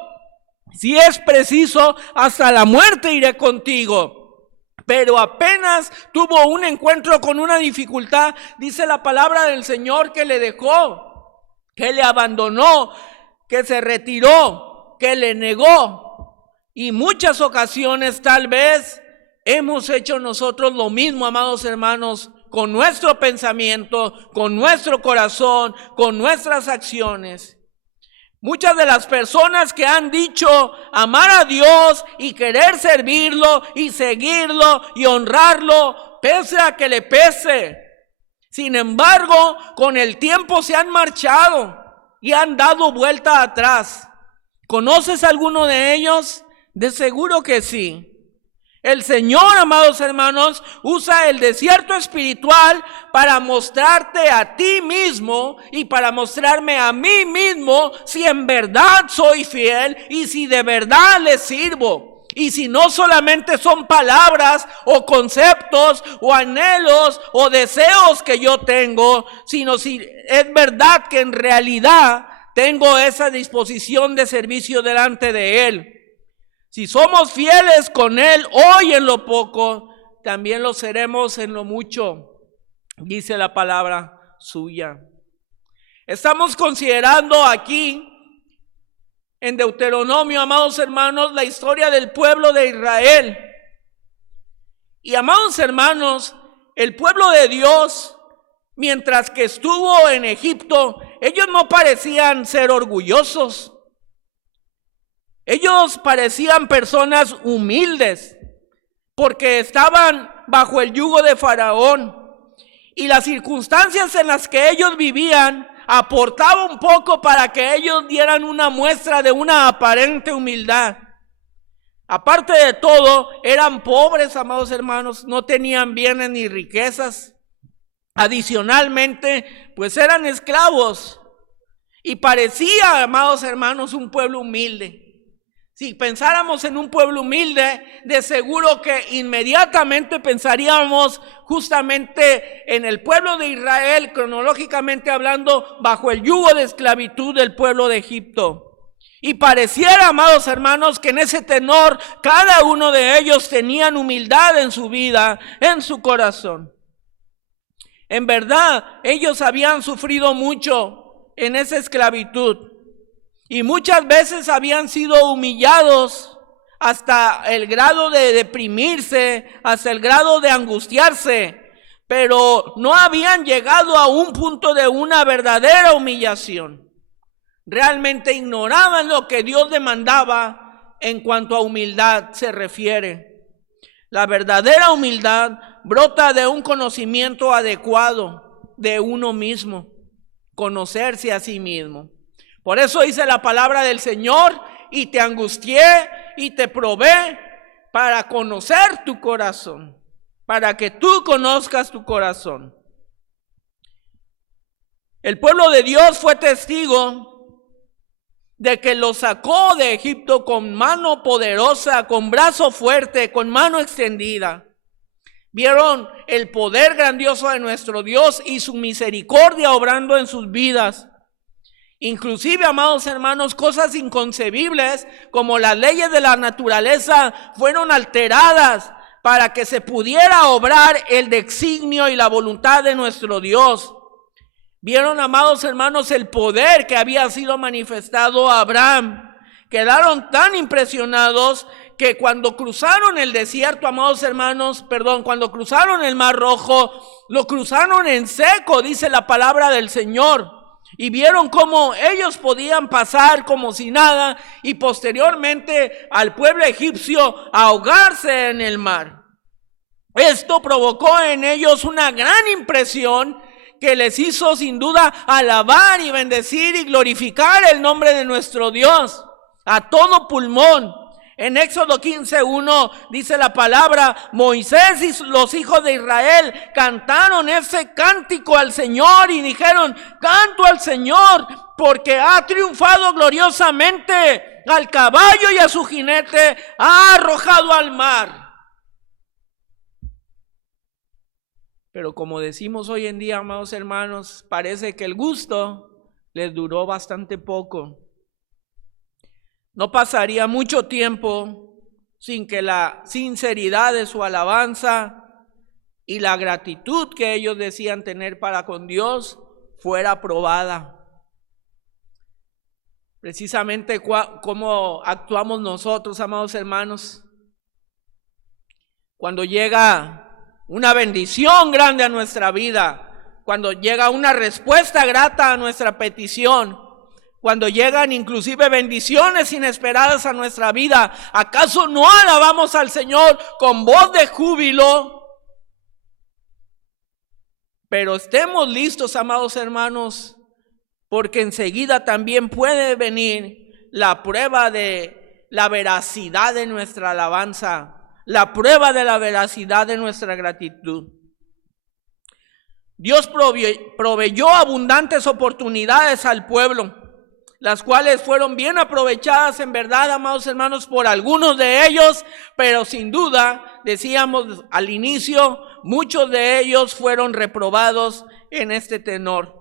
si es preciso, hasta la muerte iré contigo. Pero apenas tuvo un encuentro con una dificultad, dice la palabra del Señor que le dejó, que le abandonó, que se retiró, que le negó. Y muchas ocasiones tal vez hemos hecho nosotros lo mismo, amados hermanos, con nuestro pensamiento, con nuestro corazón, con nuestras acciones. Muchas de las personas que han dicho amar a Dios y querer servirlo y seguirlo y honrarlo, pese a que le pese. Sin embargo, con el tiempo se han marchado y han dado vuelta atrás. ¿Conoces alguno de ellos? De seguro que sí. El Señor, amados hermanos, usa el desierto espiritual para mostrarte a ti mismo y para mostrarme a mí mismo si en verdad soy fiel y si de verdad le sirvo. Y si no solamente son palabras o conceptos o anhelos o deseos que yo tengo, sino si es verdad que en realidad tengo esa disposición de servicio delante de Él. Si somos fieles con Él hoy en lo poco, también lo seremos en lo mucho, dice la palabra suya. Estamos considerando aquí en Deuteronomio, amados hermanos, la historia del pueblo de Israel. Y amados hermanos, el pueblo de Dios, mientras que estuvo en Egipto, ellos no parecían ser orgullosos. Ellos parecían personas humildes porque estaban bajo el yugo de Faraón y las circunstancias en las que ellos vivían aportaban un poco para que ellos dieran una muestra de una aparente humildad. Aparte de todo, eran pobres, amados hermanos, no tenían bienes ni riquezas. Adicionalmente, pues eran esclavos y parecía, amados hermanos, un pueblo humilde. Si pensáramos en un pueblo humilde, de seguro que inmediatamente pensaríamos justamente en el pueblo de Israel, cronológicamente hablando, bajo el yugo de esclavitud del pueblo de Egipto. Y pareciera, amados hermanos, que en ese tenor cada uno de ellos tenían humildad en su vida, en su corazón. En verdad, ellos habían sufrido mucho en esa esclavitud. Y muchas veces habían sido humillados hasta el grado de deprimirse, hasta el grado de angustiarse, pero no habían llegado a un punto de una verdadera humillación. Realmente ignoraban lo que Dios demandaba en cuanto a humildad se refiere. La verdadera humildad brota de un conocimiento adecuado de uno mismo, conocerse a sí mismo. Por eso dice la palabra del Señor, y te angustié y te probé para conocer tu corazón, para que tú conozcas tu corazón. El pueblo de Dios fue testigo de que lo sacó de Egipto con mano poderosa, con brazo fuerte, con mano extendida. Vieron el poder grandioso de nuestro Dios y su misericordia obrando en sus vidas. Inclusive, amados hermanos, cosas inconcebibles como las leyes de la naturaleza fueron alteradas para que se pudiera obrar el designio y la voluntad de nuestro Dios. Vieron, amados hermanos, el poder que había sido manifestado a Abraham. Quedaron tan impresionados que cuando cruzaron el desierto, amados hermanos, cuando cruzaron el Mar Rojo, lo cruzaron en seco, dice la palabra del Señor. Y vieron cómo ellos podían pasar como si nada y posteriormente al pueblo egipcio ahogarse en el mar. Esto provocó en ellos una gran impresión que les hizo sin duda alabar y bendecir y glorificar el nombre de nuestro Dios a todo pulmón. En Éxodo 15:1 dice la palabra: Moisés y los hijos de Israel cantaron ese cántico al Señor y dijeron: canto al Señor porque ha triunfado gloriosamente, al caballo y a su jinete ha arrojado al mar. Pero como decimos hoy en día, amados hermanos, parece que el gusto les duró bastante poco. No pasaría mucho tiempo sin que la sinceridad de su alabanza y la gratitud que ellos decían tener para con Dios fuera probada. Precisamente cómo actuamos nosotros, amados hermanos, cuando llega una bendición grande a nuestra vida, cuando llega una respuesta grata a nuestra petición, cuando llegan inclusive bendiciones inesperadas a nuestra vida, ¿acaso no alabamos al Señor con voz de júbilo? Pero estemos listos, amados hermanos, porque enseguida también puede venir la prueba de la veracidad de nuestra alabanza, la prueba de la veracidad de nuestra gratitud. Dios proveyó abundantes oportunidades al pueblo, las cuales fueron bien aprovechadas en verdad, amados hermanos, por algunos de ellos, pero sin duda, decíamos al inicio, muchos de ellos fueron reprobados en este tenor.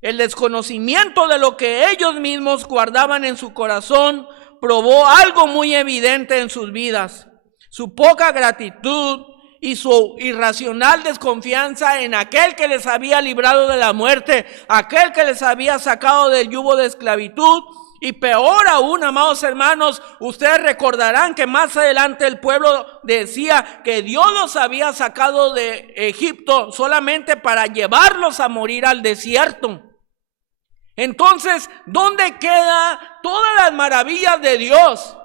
El desconocimiento de lo que ellos mismos guardaban en su corazón probó algo muy evidente en sus vidas: su poca gratitud y su irracional desconfianza en aquel que les había librado de la muerte, aquel que les había sacado del yugo de esclavitud. Y peor aún, amados hermanos, ustedes recordarán que más adelante el pueblo decía que Dios los había sacado de Egipto solamente para llevarlos a morir al desierto. Entonces, ¿dónde quedan todas las maravillas de Dios?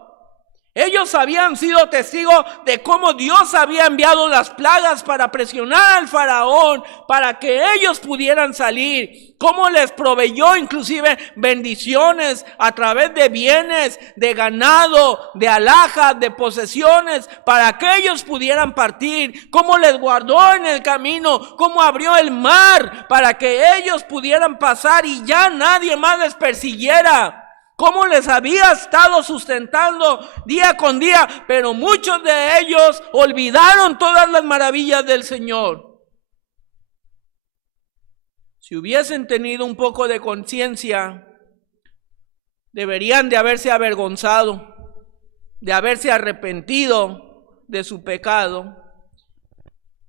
Ellos habían sido testigos de cómo Dios había enviado las plagas para presionar al faraón, para que ellos pudieran salir. Cómo les proveyó inclusive bendiciones a través de bienes, de ganado, de alhajas, de posesiones, para que ellos pudieran partir. Cómo les guardó en el camino, cómo abrió el mar para que ellos pudieran pasar y ya nadie más les persiguiera. Cómo les había estado sustentando día con día, pero muchos de ellos olvidaron todas las maravillas del Señor. Si hubiesen tenido un poco de conciencia, deberían de haberse avergonzado, de haberse arrepentido de su pecado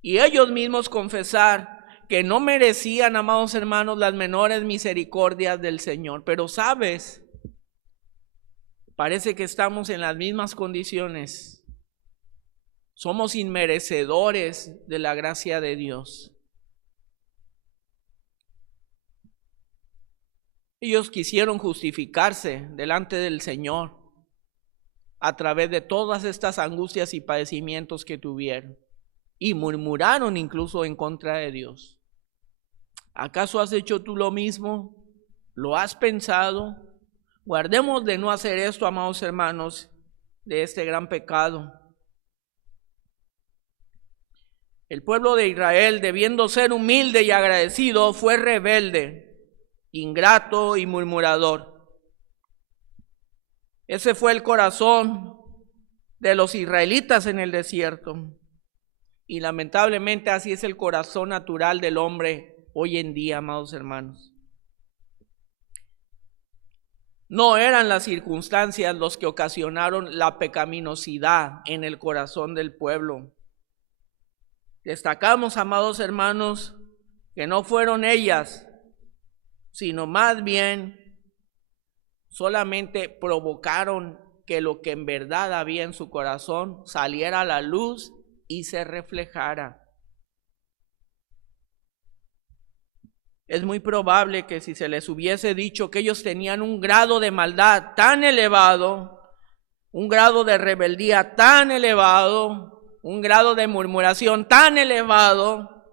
y ellos mismos confesar que no merecían, amados hermanos, las menores misericordias del Señor. Pero ¿sabes? Parece que estamos en las mismas condiciones. Somos inmerecedores de la gracia de Dios. Ellos quisieron justificarse delante del Señor a través de todas estas angustias y padecimientos que tuvieron, y murmuraron incluso en contra de Dios. ¿Acaso has hecho tú lo mismo? ¿Lo has pensado? Guardemos de no hacer esto, amados hermanos, de este gran pecado. El pueblo de Israel, debiendo ser humilde y agradecido, fue rebelde, ingrato y murmurador. Ese fue el corazón de los israelitas en el desierto. Y lamentablemente así es el corazón natural del hombre hoy en día, amados hermanos. No eran las circunstancias los que ocasionaron la pecaminosidad en el corazón del pueblo. Destacamos, amados hermanos, que no fueron ellas, sino más bien solamente provocaron que lo que en verdad había en su corazón saliera a la luz y se reflejara. Es muy probable que si se les hubiese dicho que ellos tenían un grado de maldad tan elevado, un grado de rebeldía tan elevado, un grado de murmuración tan elevado,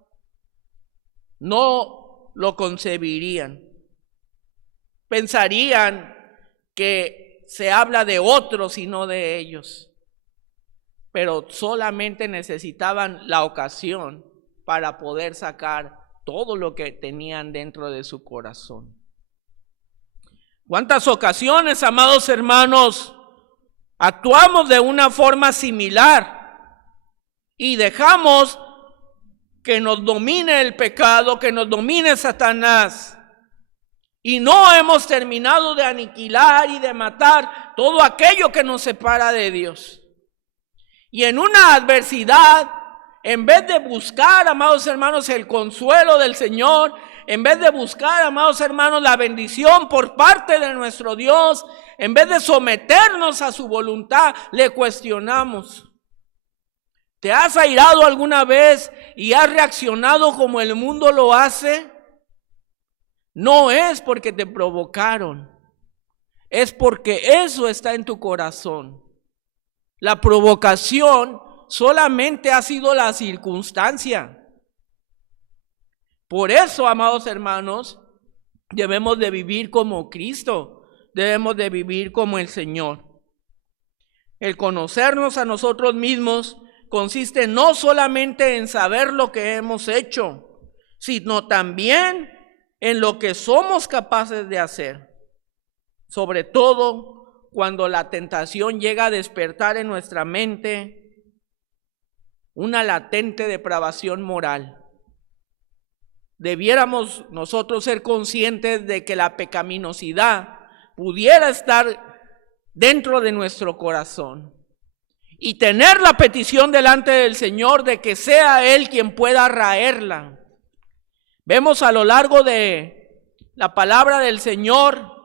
no lo concebirían. Pensarían que se habla de otros y no de ellos, pero solamente necesitaban la ocasión para poder sacar todo lo que tenían dentro de su corazón. ¿Cuántas ocasiones, amados hermanos, actuamos de una forma similar y dejamos que nos domine el pecado, que nos domine Satanás? Y no hemos terminado de aniquilar y de matar todo aquello que nos separa de Dios. Y en una adversidad, en vez de buscar, amados hermanos, el consuelo del Señor, en vez de buscar, amados hermanos, la bendición por parte de nuestro Dios, en vez de someternos a su voluntad, le cuestionamos. ¿Te has airado alguna vez y has reaccionado como el mundo lo hace? No es porque te provocaron, es porque eso está en tu corazón. La provocación solamente ha sido la circunstancia. Por eso, amados hermanos, debemos de vivir como Cristo. debemos de vivir como el Señor. El conocernos a nosotros mismos consiste no solamente en saber lo que hemos hecho, sino también en lo que somos capaces de hacer. Sobre todo cuando la tentación llega a despertar en nuestra mente una latente depravación moral. Debiéramos nosotros ser conscientes de que la pecaminosidad pudiera estar dentro de nuestro corazón y tener la petición delante del Señor de que sea Él quien pueda raerla. Vemos a lo largo de la palabra del Señor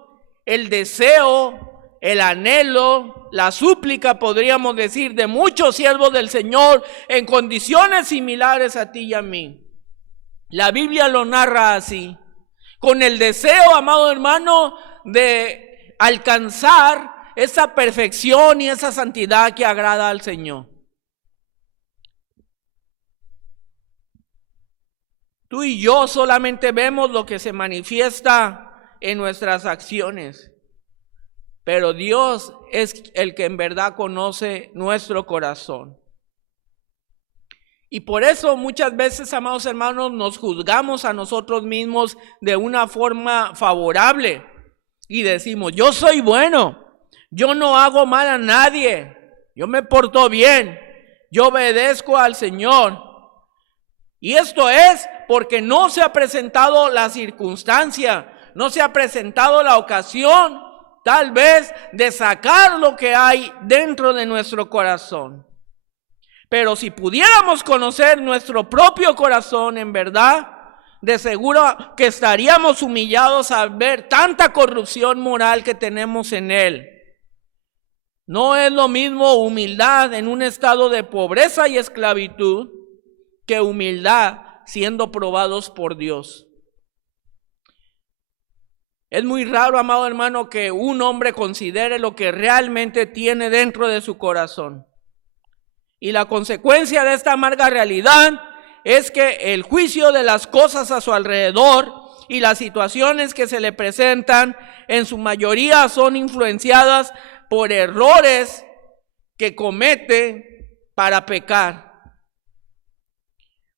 el deseo, el anhelo, la súplica, podríamos decir, de muchos siervos del Señor en condiciones similares a ti y a mí. La Biblia lo narra así, con el deseo, amado hermano, de alcanzar esa perfección y esa santidad que agrada al Señor. Tú y yo solamente vemos lo que se manifiesta en nuestras acciones, pero Dios es el que en verdad conoce nuestro corazón. Y por eso muchas veces, amados hermanos, nos juzgamos a nosotros mismos de una forma favorable y decimos: yo soy bueno, yo no hago mal a nadie, yo me porto bien, yo obedezco al Señor. Y esto es porque no se ha presentado la circunstancia, no se ha presentado la ocasión, tal vez, de sacar lo que hay dentro de nuestro corazón. Pero si pudiéramos conocer nuestro propio corazón en verdad, de seguro que estaríamos humillados al ver tanta corrupción moral que tenemos en él. No es lo mismo humildad en un estado de pobreza y esclavitud que humildad siendo probados por Dios. Es muy raro, amado hermano, que un hombre considere lo que realmente tiene dentro de su corazón. Y la consecuencia de esta amarga realidad es que el juicio de las cosas a su alrededor y las situaciones que se le presentan en su mayoría son influenciadas por errores que comete para pecar.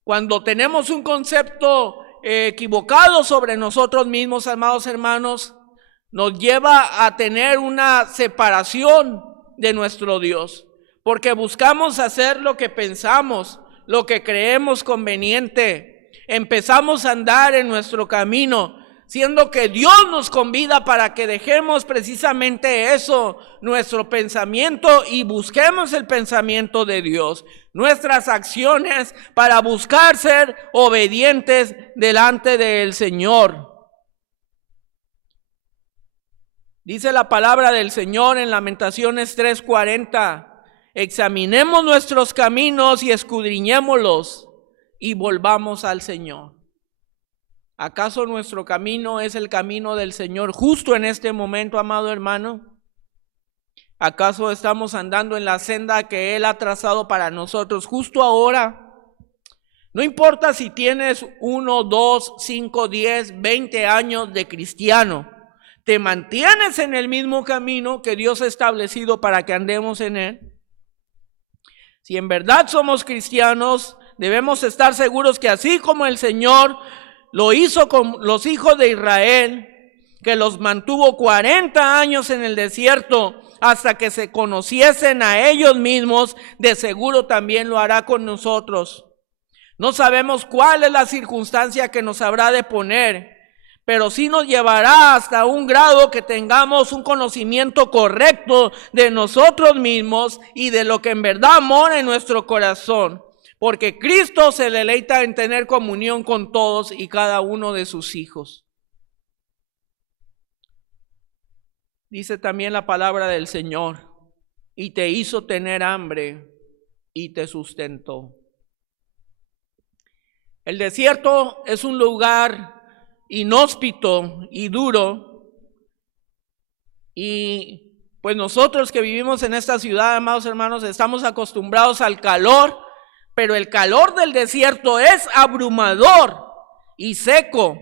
Cuando tenemos un concepto equivocado sobre nosotros mismos, amados hermanos, nos lleva a tener una separación de nuestro Dios, porque buscamos hacer lo que pensamos, lo que creemos conveniente. Empezamos a andar en nuestro camino, siendo que Dios nos convida para que dejemos precisamente eso, nuestro pensamiento, y busquemos el pensamiento de Dios, nuestras acciones, para buscar ser obedientes delante del Señor. Dice la palabra del Señor en Lamentaciones 3:40: examinemos nuestros caminos y escudriñémoslos y volvamos al Señor. ¿Acaso nuestro camino es el camino del Señor justo en este momento, amado hermano? ¿Acaso estamos andando en la senda que Él ha trazado para nosotros justo ahora? No importa si tienes 1, 2, 5, 10, 20 años de cristiano, ¿te mantienes en el mismo camino que Dios ha establecido para que andemos en él? Si en verdad somos cristianos, debemos estar seguros que así como el Señor lo hizo con los hijos de Israel, que los mantuvo 40 años en el desierto hasta que se conociesen a ellos mismos, de seguro también lo hará con nosotros. No sabemos cuál es la circunstancia que nos habrá de poner, pero sí nos llevará hasta un grado que tengamos un conocimiento correcto de nosotros mismos y de lo que en verdad mora en nuestro corazón, porque Cristo se deleita en tener comunión con todos y cada uno de sus hijos. Dice también la palabra del Señor: y te hizo tener hambre y te sustentó. El desierto es un lugar inhóspito y duro, y pues nosotros que vivimos en esta ciudad, amados hermanos, estamos acostumbrados al calor, pero el calor del desierto es abrumador y seco.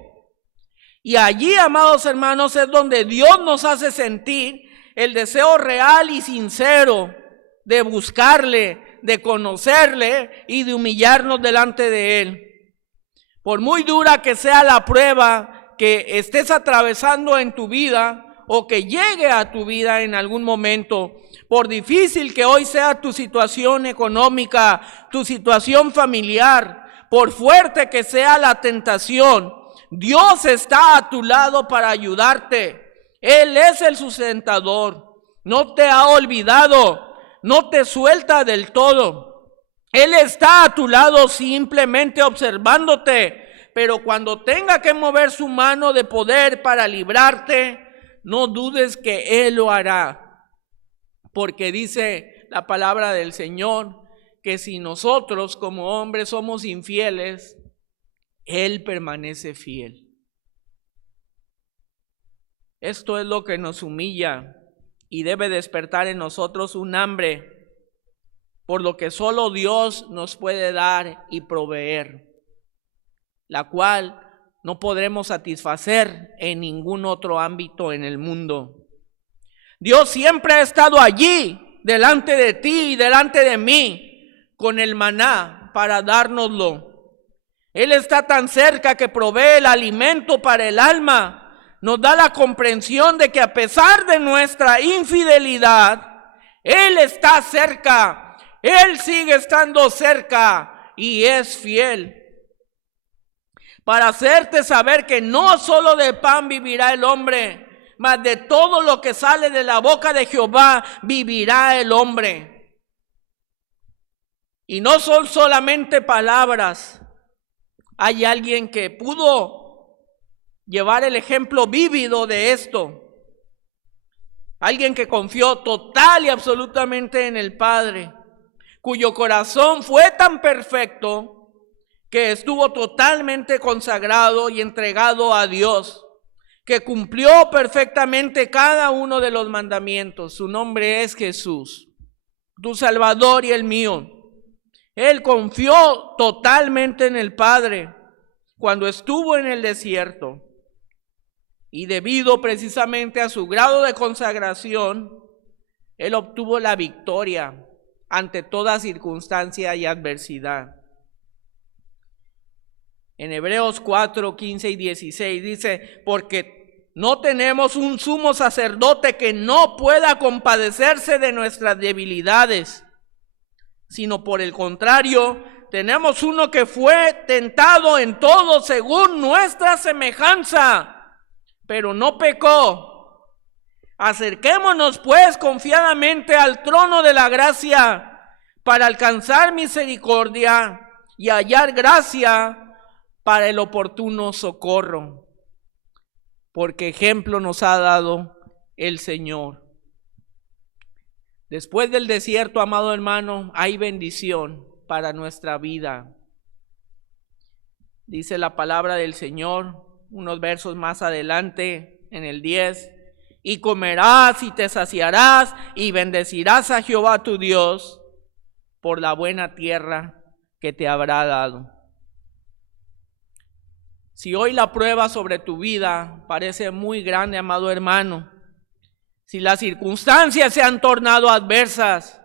Y allí, amados hermanos, es donde Dios nos hace sentir el deseo real y sincero de buscarle, de conocerle y de humillarnos delante de Él. Por muy dura que sea la prueba que estés atravesando en tu vida o que llegue a tu vida en algún momento, por difícil que hoy sea tu situación económica, tu situación familiar, por fuerte que sea la tentación, Dios está a tu lado para ayudarte. Él es el sustentador, no te ha olvidado, no te suelta del todo. Él está a tu lado simplemente observándote, pero cuando tenga que mover su mano de poder para librarte, no dudes que Él lo hará, porque dice la palabra del Señor que si nosotros como hombres somos infieles, Él permanece fiel. Esto es lo que nos humilla y debe despertar en nosotros un hambre por lo que solo Dios nos puede dar y proveer, la cual no podremos satisfacer en ningún otro ámbito en el mundo. Dios siempre ha estado allí, delante de ti y delante de mí, con el maná para dárnoslo. Él está tan cerca que provee el alimento para el alma. Nos da la comprensión de que a pesar de nuestra infidelidad, Él está cerca. Él sigue estando cerca y es fiel. Para hacerte saber que no solo de pan vivirá el hombre, mas de todo lo que sale de la boca de Jehová vivirá el hombre. Y no son solamente palabras. Hay alguien que pudo llevar el ejemplo vívido de esto. Alguien que confió total y absolutamente en el Padre, cuyo corazón fue tan perfecto que estuvo totalmente consagrado y entregado a Dios, que cumplió perfectamente cada uno de los mandamientos. Su nombre es Jesús, tu Salvador y el mío. Él confió totalmente en el Padre cuando estuvo en el desierto. Y debido precisamente a su grado de consagración, Él obtuvo la victoria ante toda circunstancia y adversidad. En Hebreos 4, 15 y 16 dice, porque no tenemos un sumo sacerdote que no pueda compadecerse de nuestras debilidades, sino por el contrario, tenemos uno que fue tentado en todo según nuestra semejanza, pero no pecó. Acerquémonos pues confiadamente al trono de la gracia para alcanzar misericordia y hallar gracia para el oportuno socorro, porque ejemplo nos ha dado el Señor. Después del desierto, amado hermano, hay bendición para nuestra vida. Dice la palabra del Señor, unos versos más adelante, en el 10, y comerás y te saciarás y bendecirás a Jehová tu Dios por la buena tierra que te habrá dado. Si hoy la prueba sobre tu vida parece muy grande, amado hermano, si las circunstancias se han tornado adversas,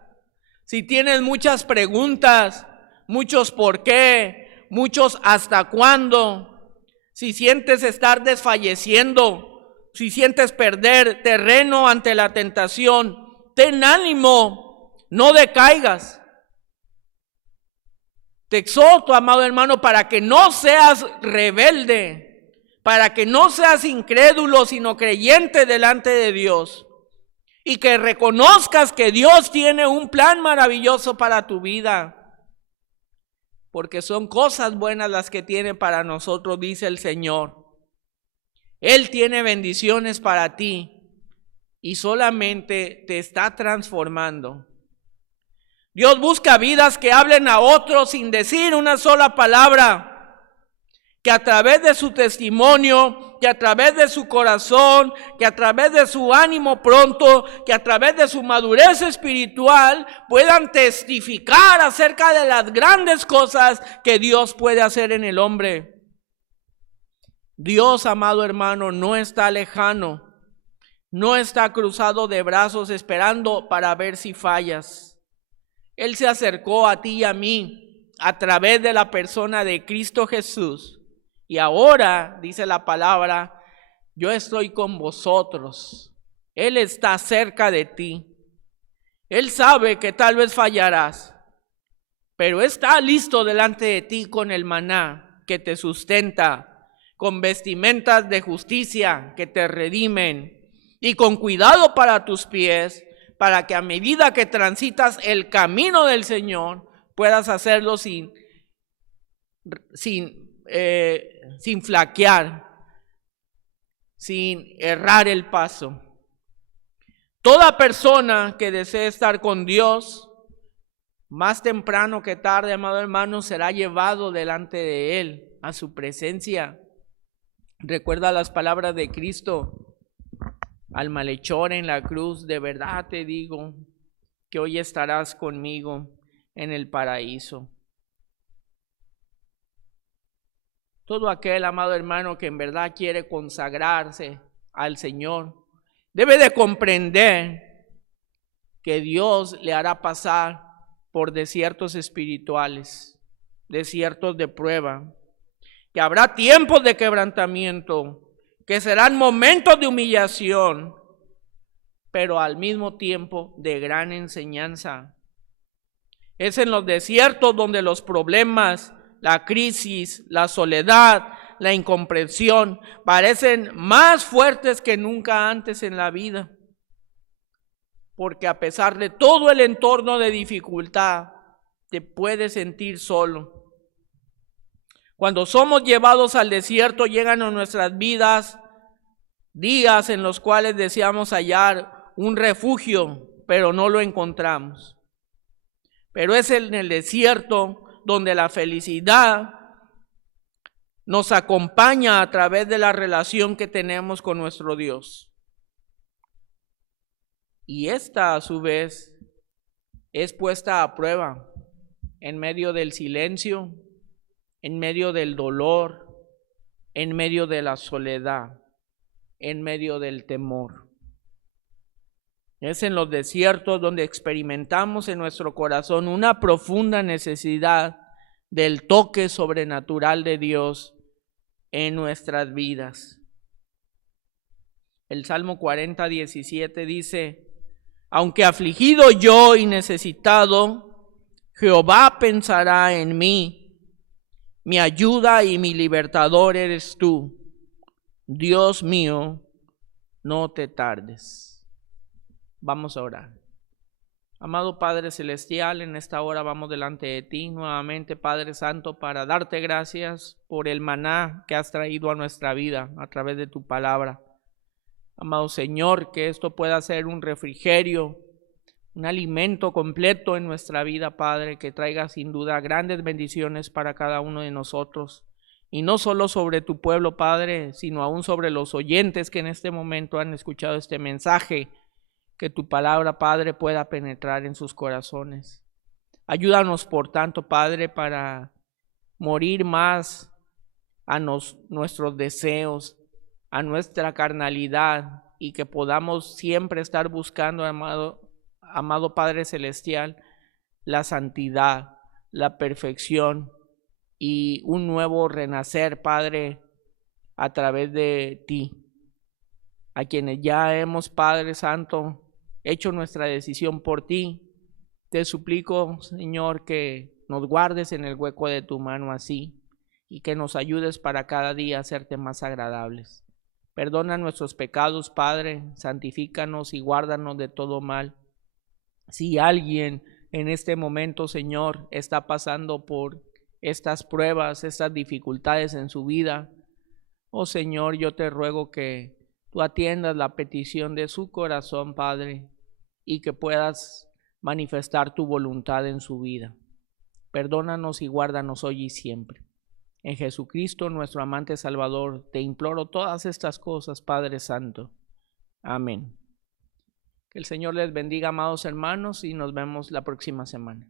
si tienes muchas preguntas, muchos por qué, muchos hasta cuándo, si sientes estar desfalleciendo, si sientes perder terreno ante la tentación, ten ánimo, no decaigas. Te exhorto, amado hermano, para que no seas rebelde, para que no seas incrédulo, sino creyente delante de Dios. Y que reconozcas que Dios tiene un plan maravilloso para tu vida. Porque son cosas buenas las que tiene para nosotros, dice el Señor. Él tiene bendiciones para ti y solamente te está transformando. Dios busca vidas que hablen a otros sin decir una sola palabra. Que a través de su testimonio, que a través de su corazón, que a través de su ánimo pronto, que a través de su madurez espiritual puedan testificar acerca de las grandes cosas que Dios puede hacer en el hombre. Dios, amado hermano, no está lejano, no está cruzado de brazos esperando para ver si fallas. Él se acercó a ti y a mí a través de la persona de Cristo Jesús. Y ahora, dice la palabra, yo estoy con vosotros. Él está cerca de ti. Él sabe que tal vez fallarás, pero está listo delante de ti con el maná que te sustenta, con vestimentas de justicia que te redimen y con cuidado para tus pies, para que a medida que transitas el camino del Señor puedas hacerlo sin flaquear, sin errar el paso. Toda persona que desee estar con Dios, más temprano que tarde, amado hermano, será llevado delante de Él, a su presencia. Recuerda las palabras de Cristo al malhechor en la cruz: de verdad te digo que hoy estarás conmigo en el paraíso. Todo aquel, amado hermano, que en verdad quiere consagrarse al Señor, debe de comprender que Dios le hará pasar por desiertos espirituales, desiertos de prueba, que habrá tiempos de quebrantamiento, que serán momentos de humillación, pero al mismo tiempo de gran enseñanza. Es en los desiertos donde los problemas, la crisis, la soledad, la incomprensión parecen más fuertes que nunca antes en la vida. Porque a pesar de todo el entorno de dificultad, te puedes sentir solo. Cuando somos llevados al desierto, llegan a nuestras vidas días en los cuales deseamos hallar un refugio, pero no lo encontramos. Pero es en el desierto donde la felicidad nos acompaña a través de la relación que tenemos con nuestro Dios. Y esta, a su vez, es puesta a prueba en medio del silencio, en medio del dolor, en medio de la soledad, en medio del temor. Es en los desiertos donde experimentamos en nuestro corazón una profunda necesidad del toque sobrenatural de Dios en nuestras vidas. El Salmo 40:17 dice: aunque afligido yo y necesitado, Jehová pensará en mí. Mi ayuda y mi libertador eres tú. Dios mío, no te tardes. Vamos a orar. Amado Padre Celestial, en esta hora vamos delante de ti nuevamente, Padre Santo, para darte gracias por el maná que has traído a nuestra vida a través de tu palabra. Amado Señor, que esto pueda ser un refrigerio, un alimento completo en nuestra vida, Padre, que traiga sin duda grandes bendiciones para cada uno de nosotros. Y no solo sobre tu pueblo, Padre, sino aún sobre los oyentes que en este momento han escuchado este mensaje. Que tu palabra, Padre, pueda penetrar en sus corazones. Ayúdanos, por tanto, Padre, para morir más a nuestros deseos, a nuestra carnalidad, y que podamos siempre estar buscando, amado Padre Celestial, la santidad, la perfección y un nuevo renacer, Padre, a través de ti. A quienes ya hemos, Padre Santo, hecho nuestra decisión por ti, te suplico, Señor, que nos guardes en el hueco de tu mano así, y que nos ayudes para cada día a hacerte más agradables. Perdona nuestros pecados, Padre, santifícanos y guárdanos de todo mal. Si alguien en este momento, Señor, está pasando por estas pruebas, estas dificultades en su vida, oh Señor, yo te ruego que tú atiendas la petición de su corazón, Padre, y que puedas manifestar tu voluntad en su vida. Perdónanos y guárdanos hoy y siempre. En Jesucristo, nuestro amante Salvador, te imploro todas estas cosas, Padre Santo. Amén. Que el Señor les bendiga, amados hermanos, y nos vemos la próxima semana.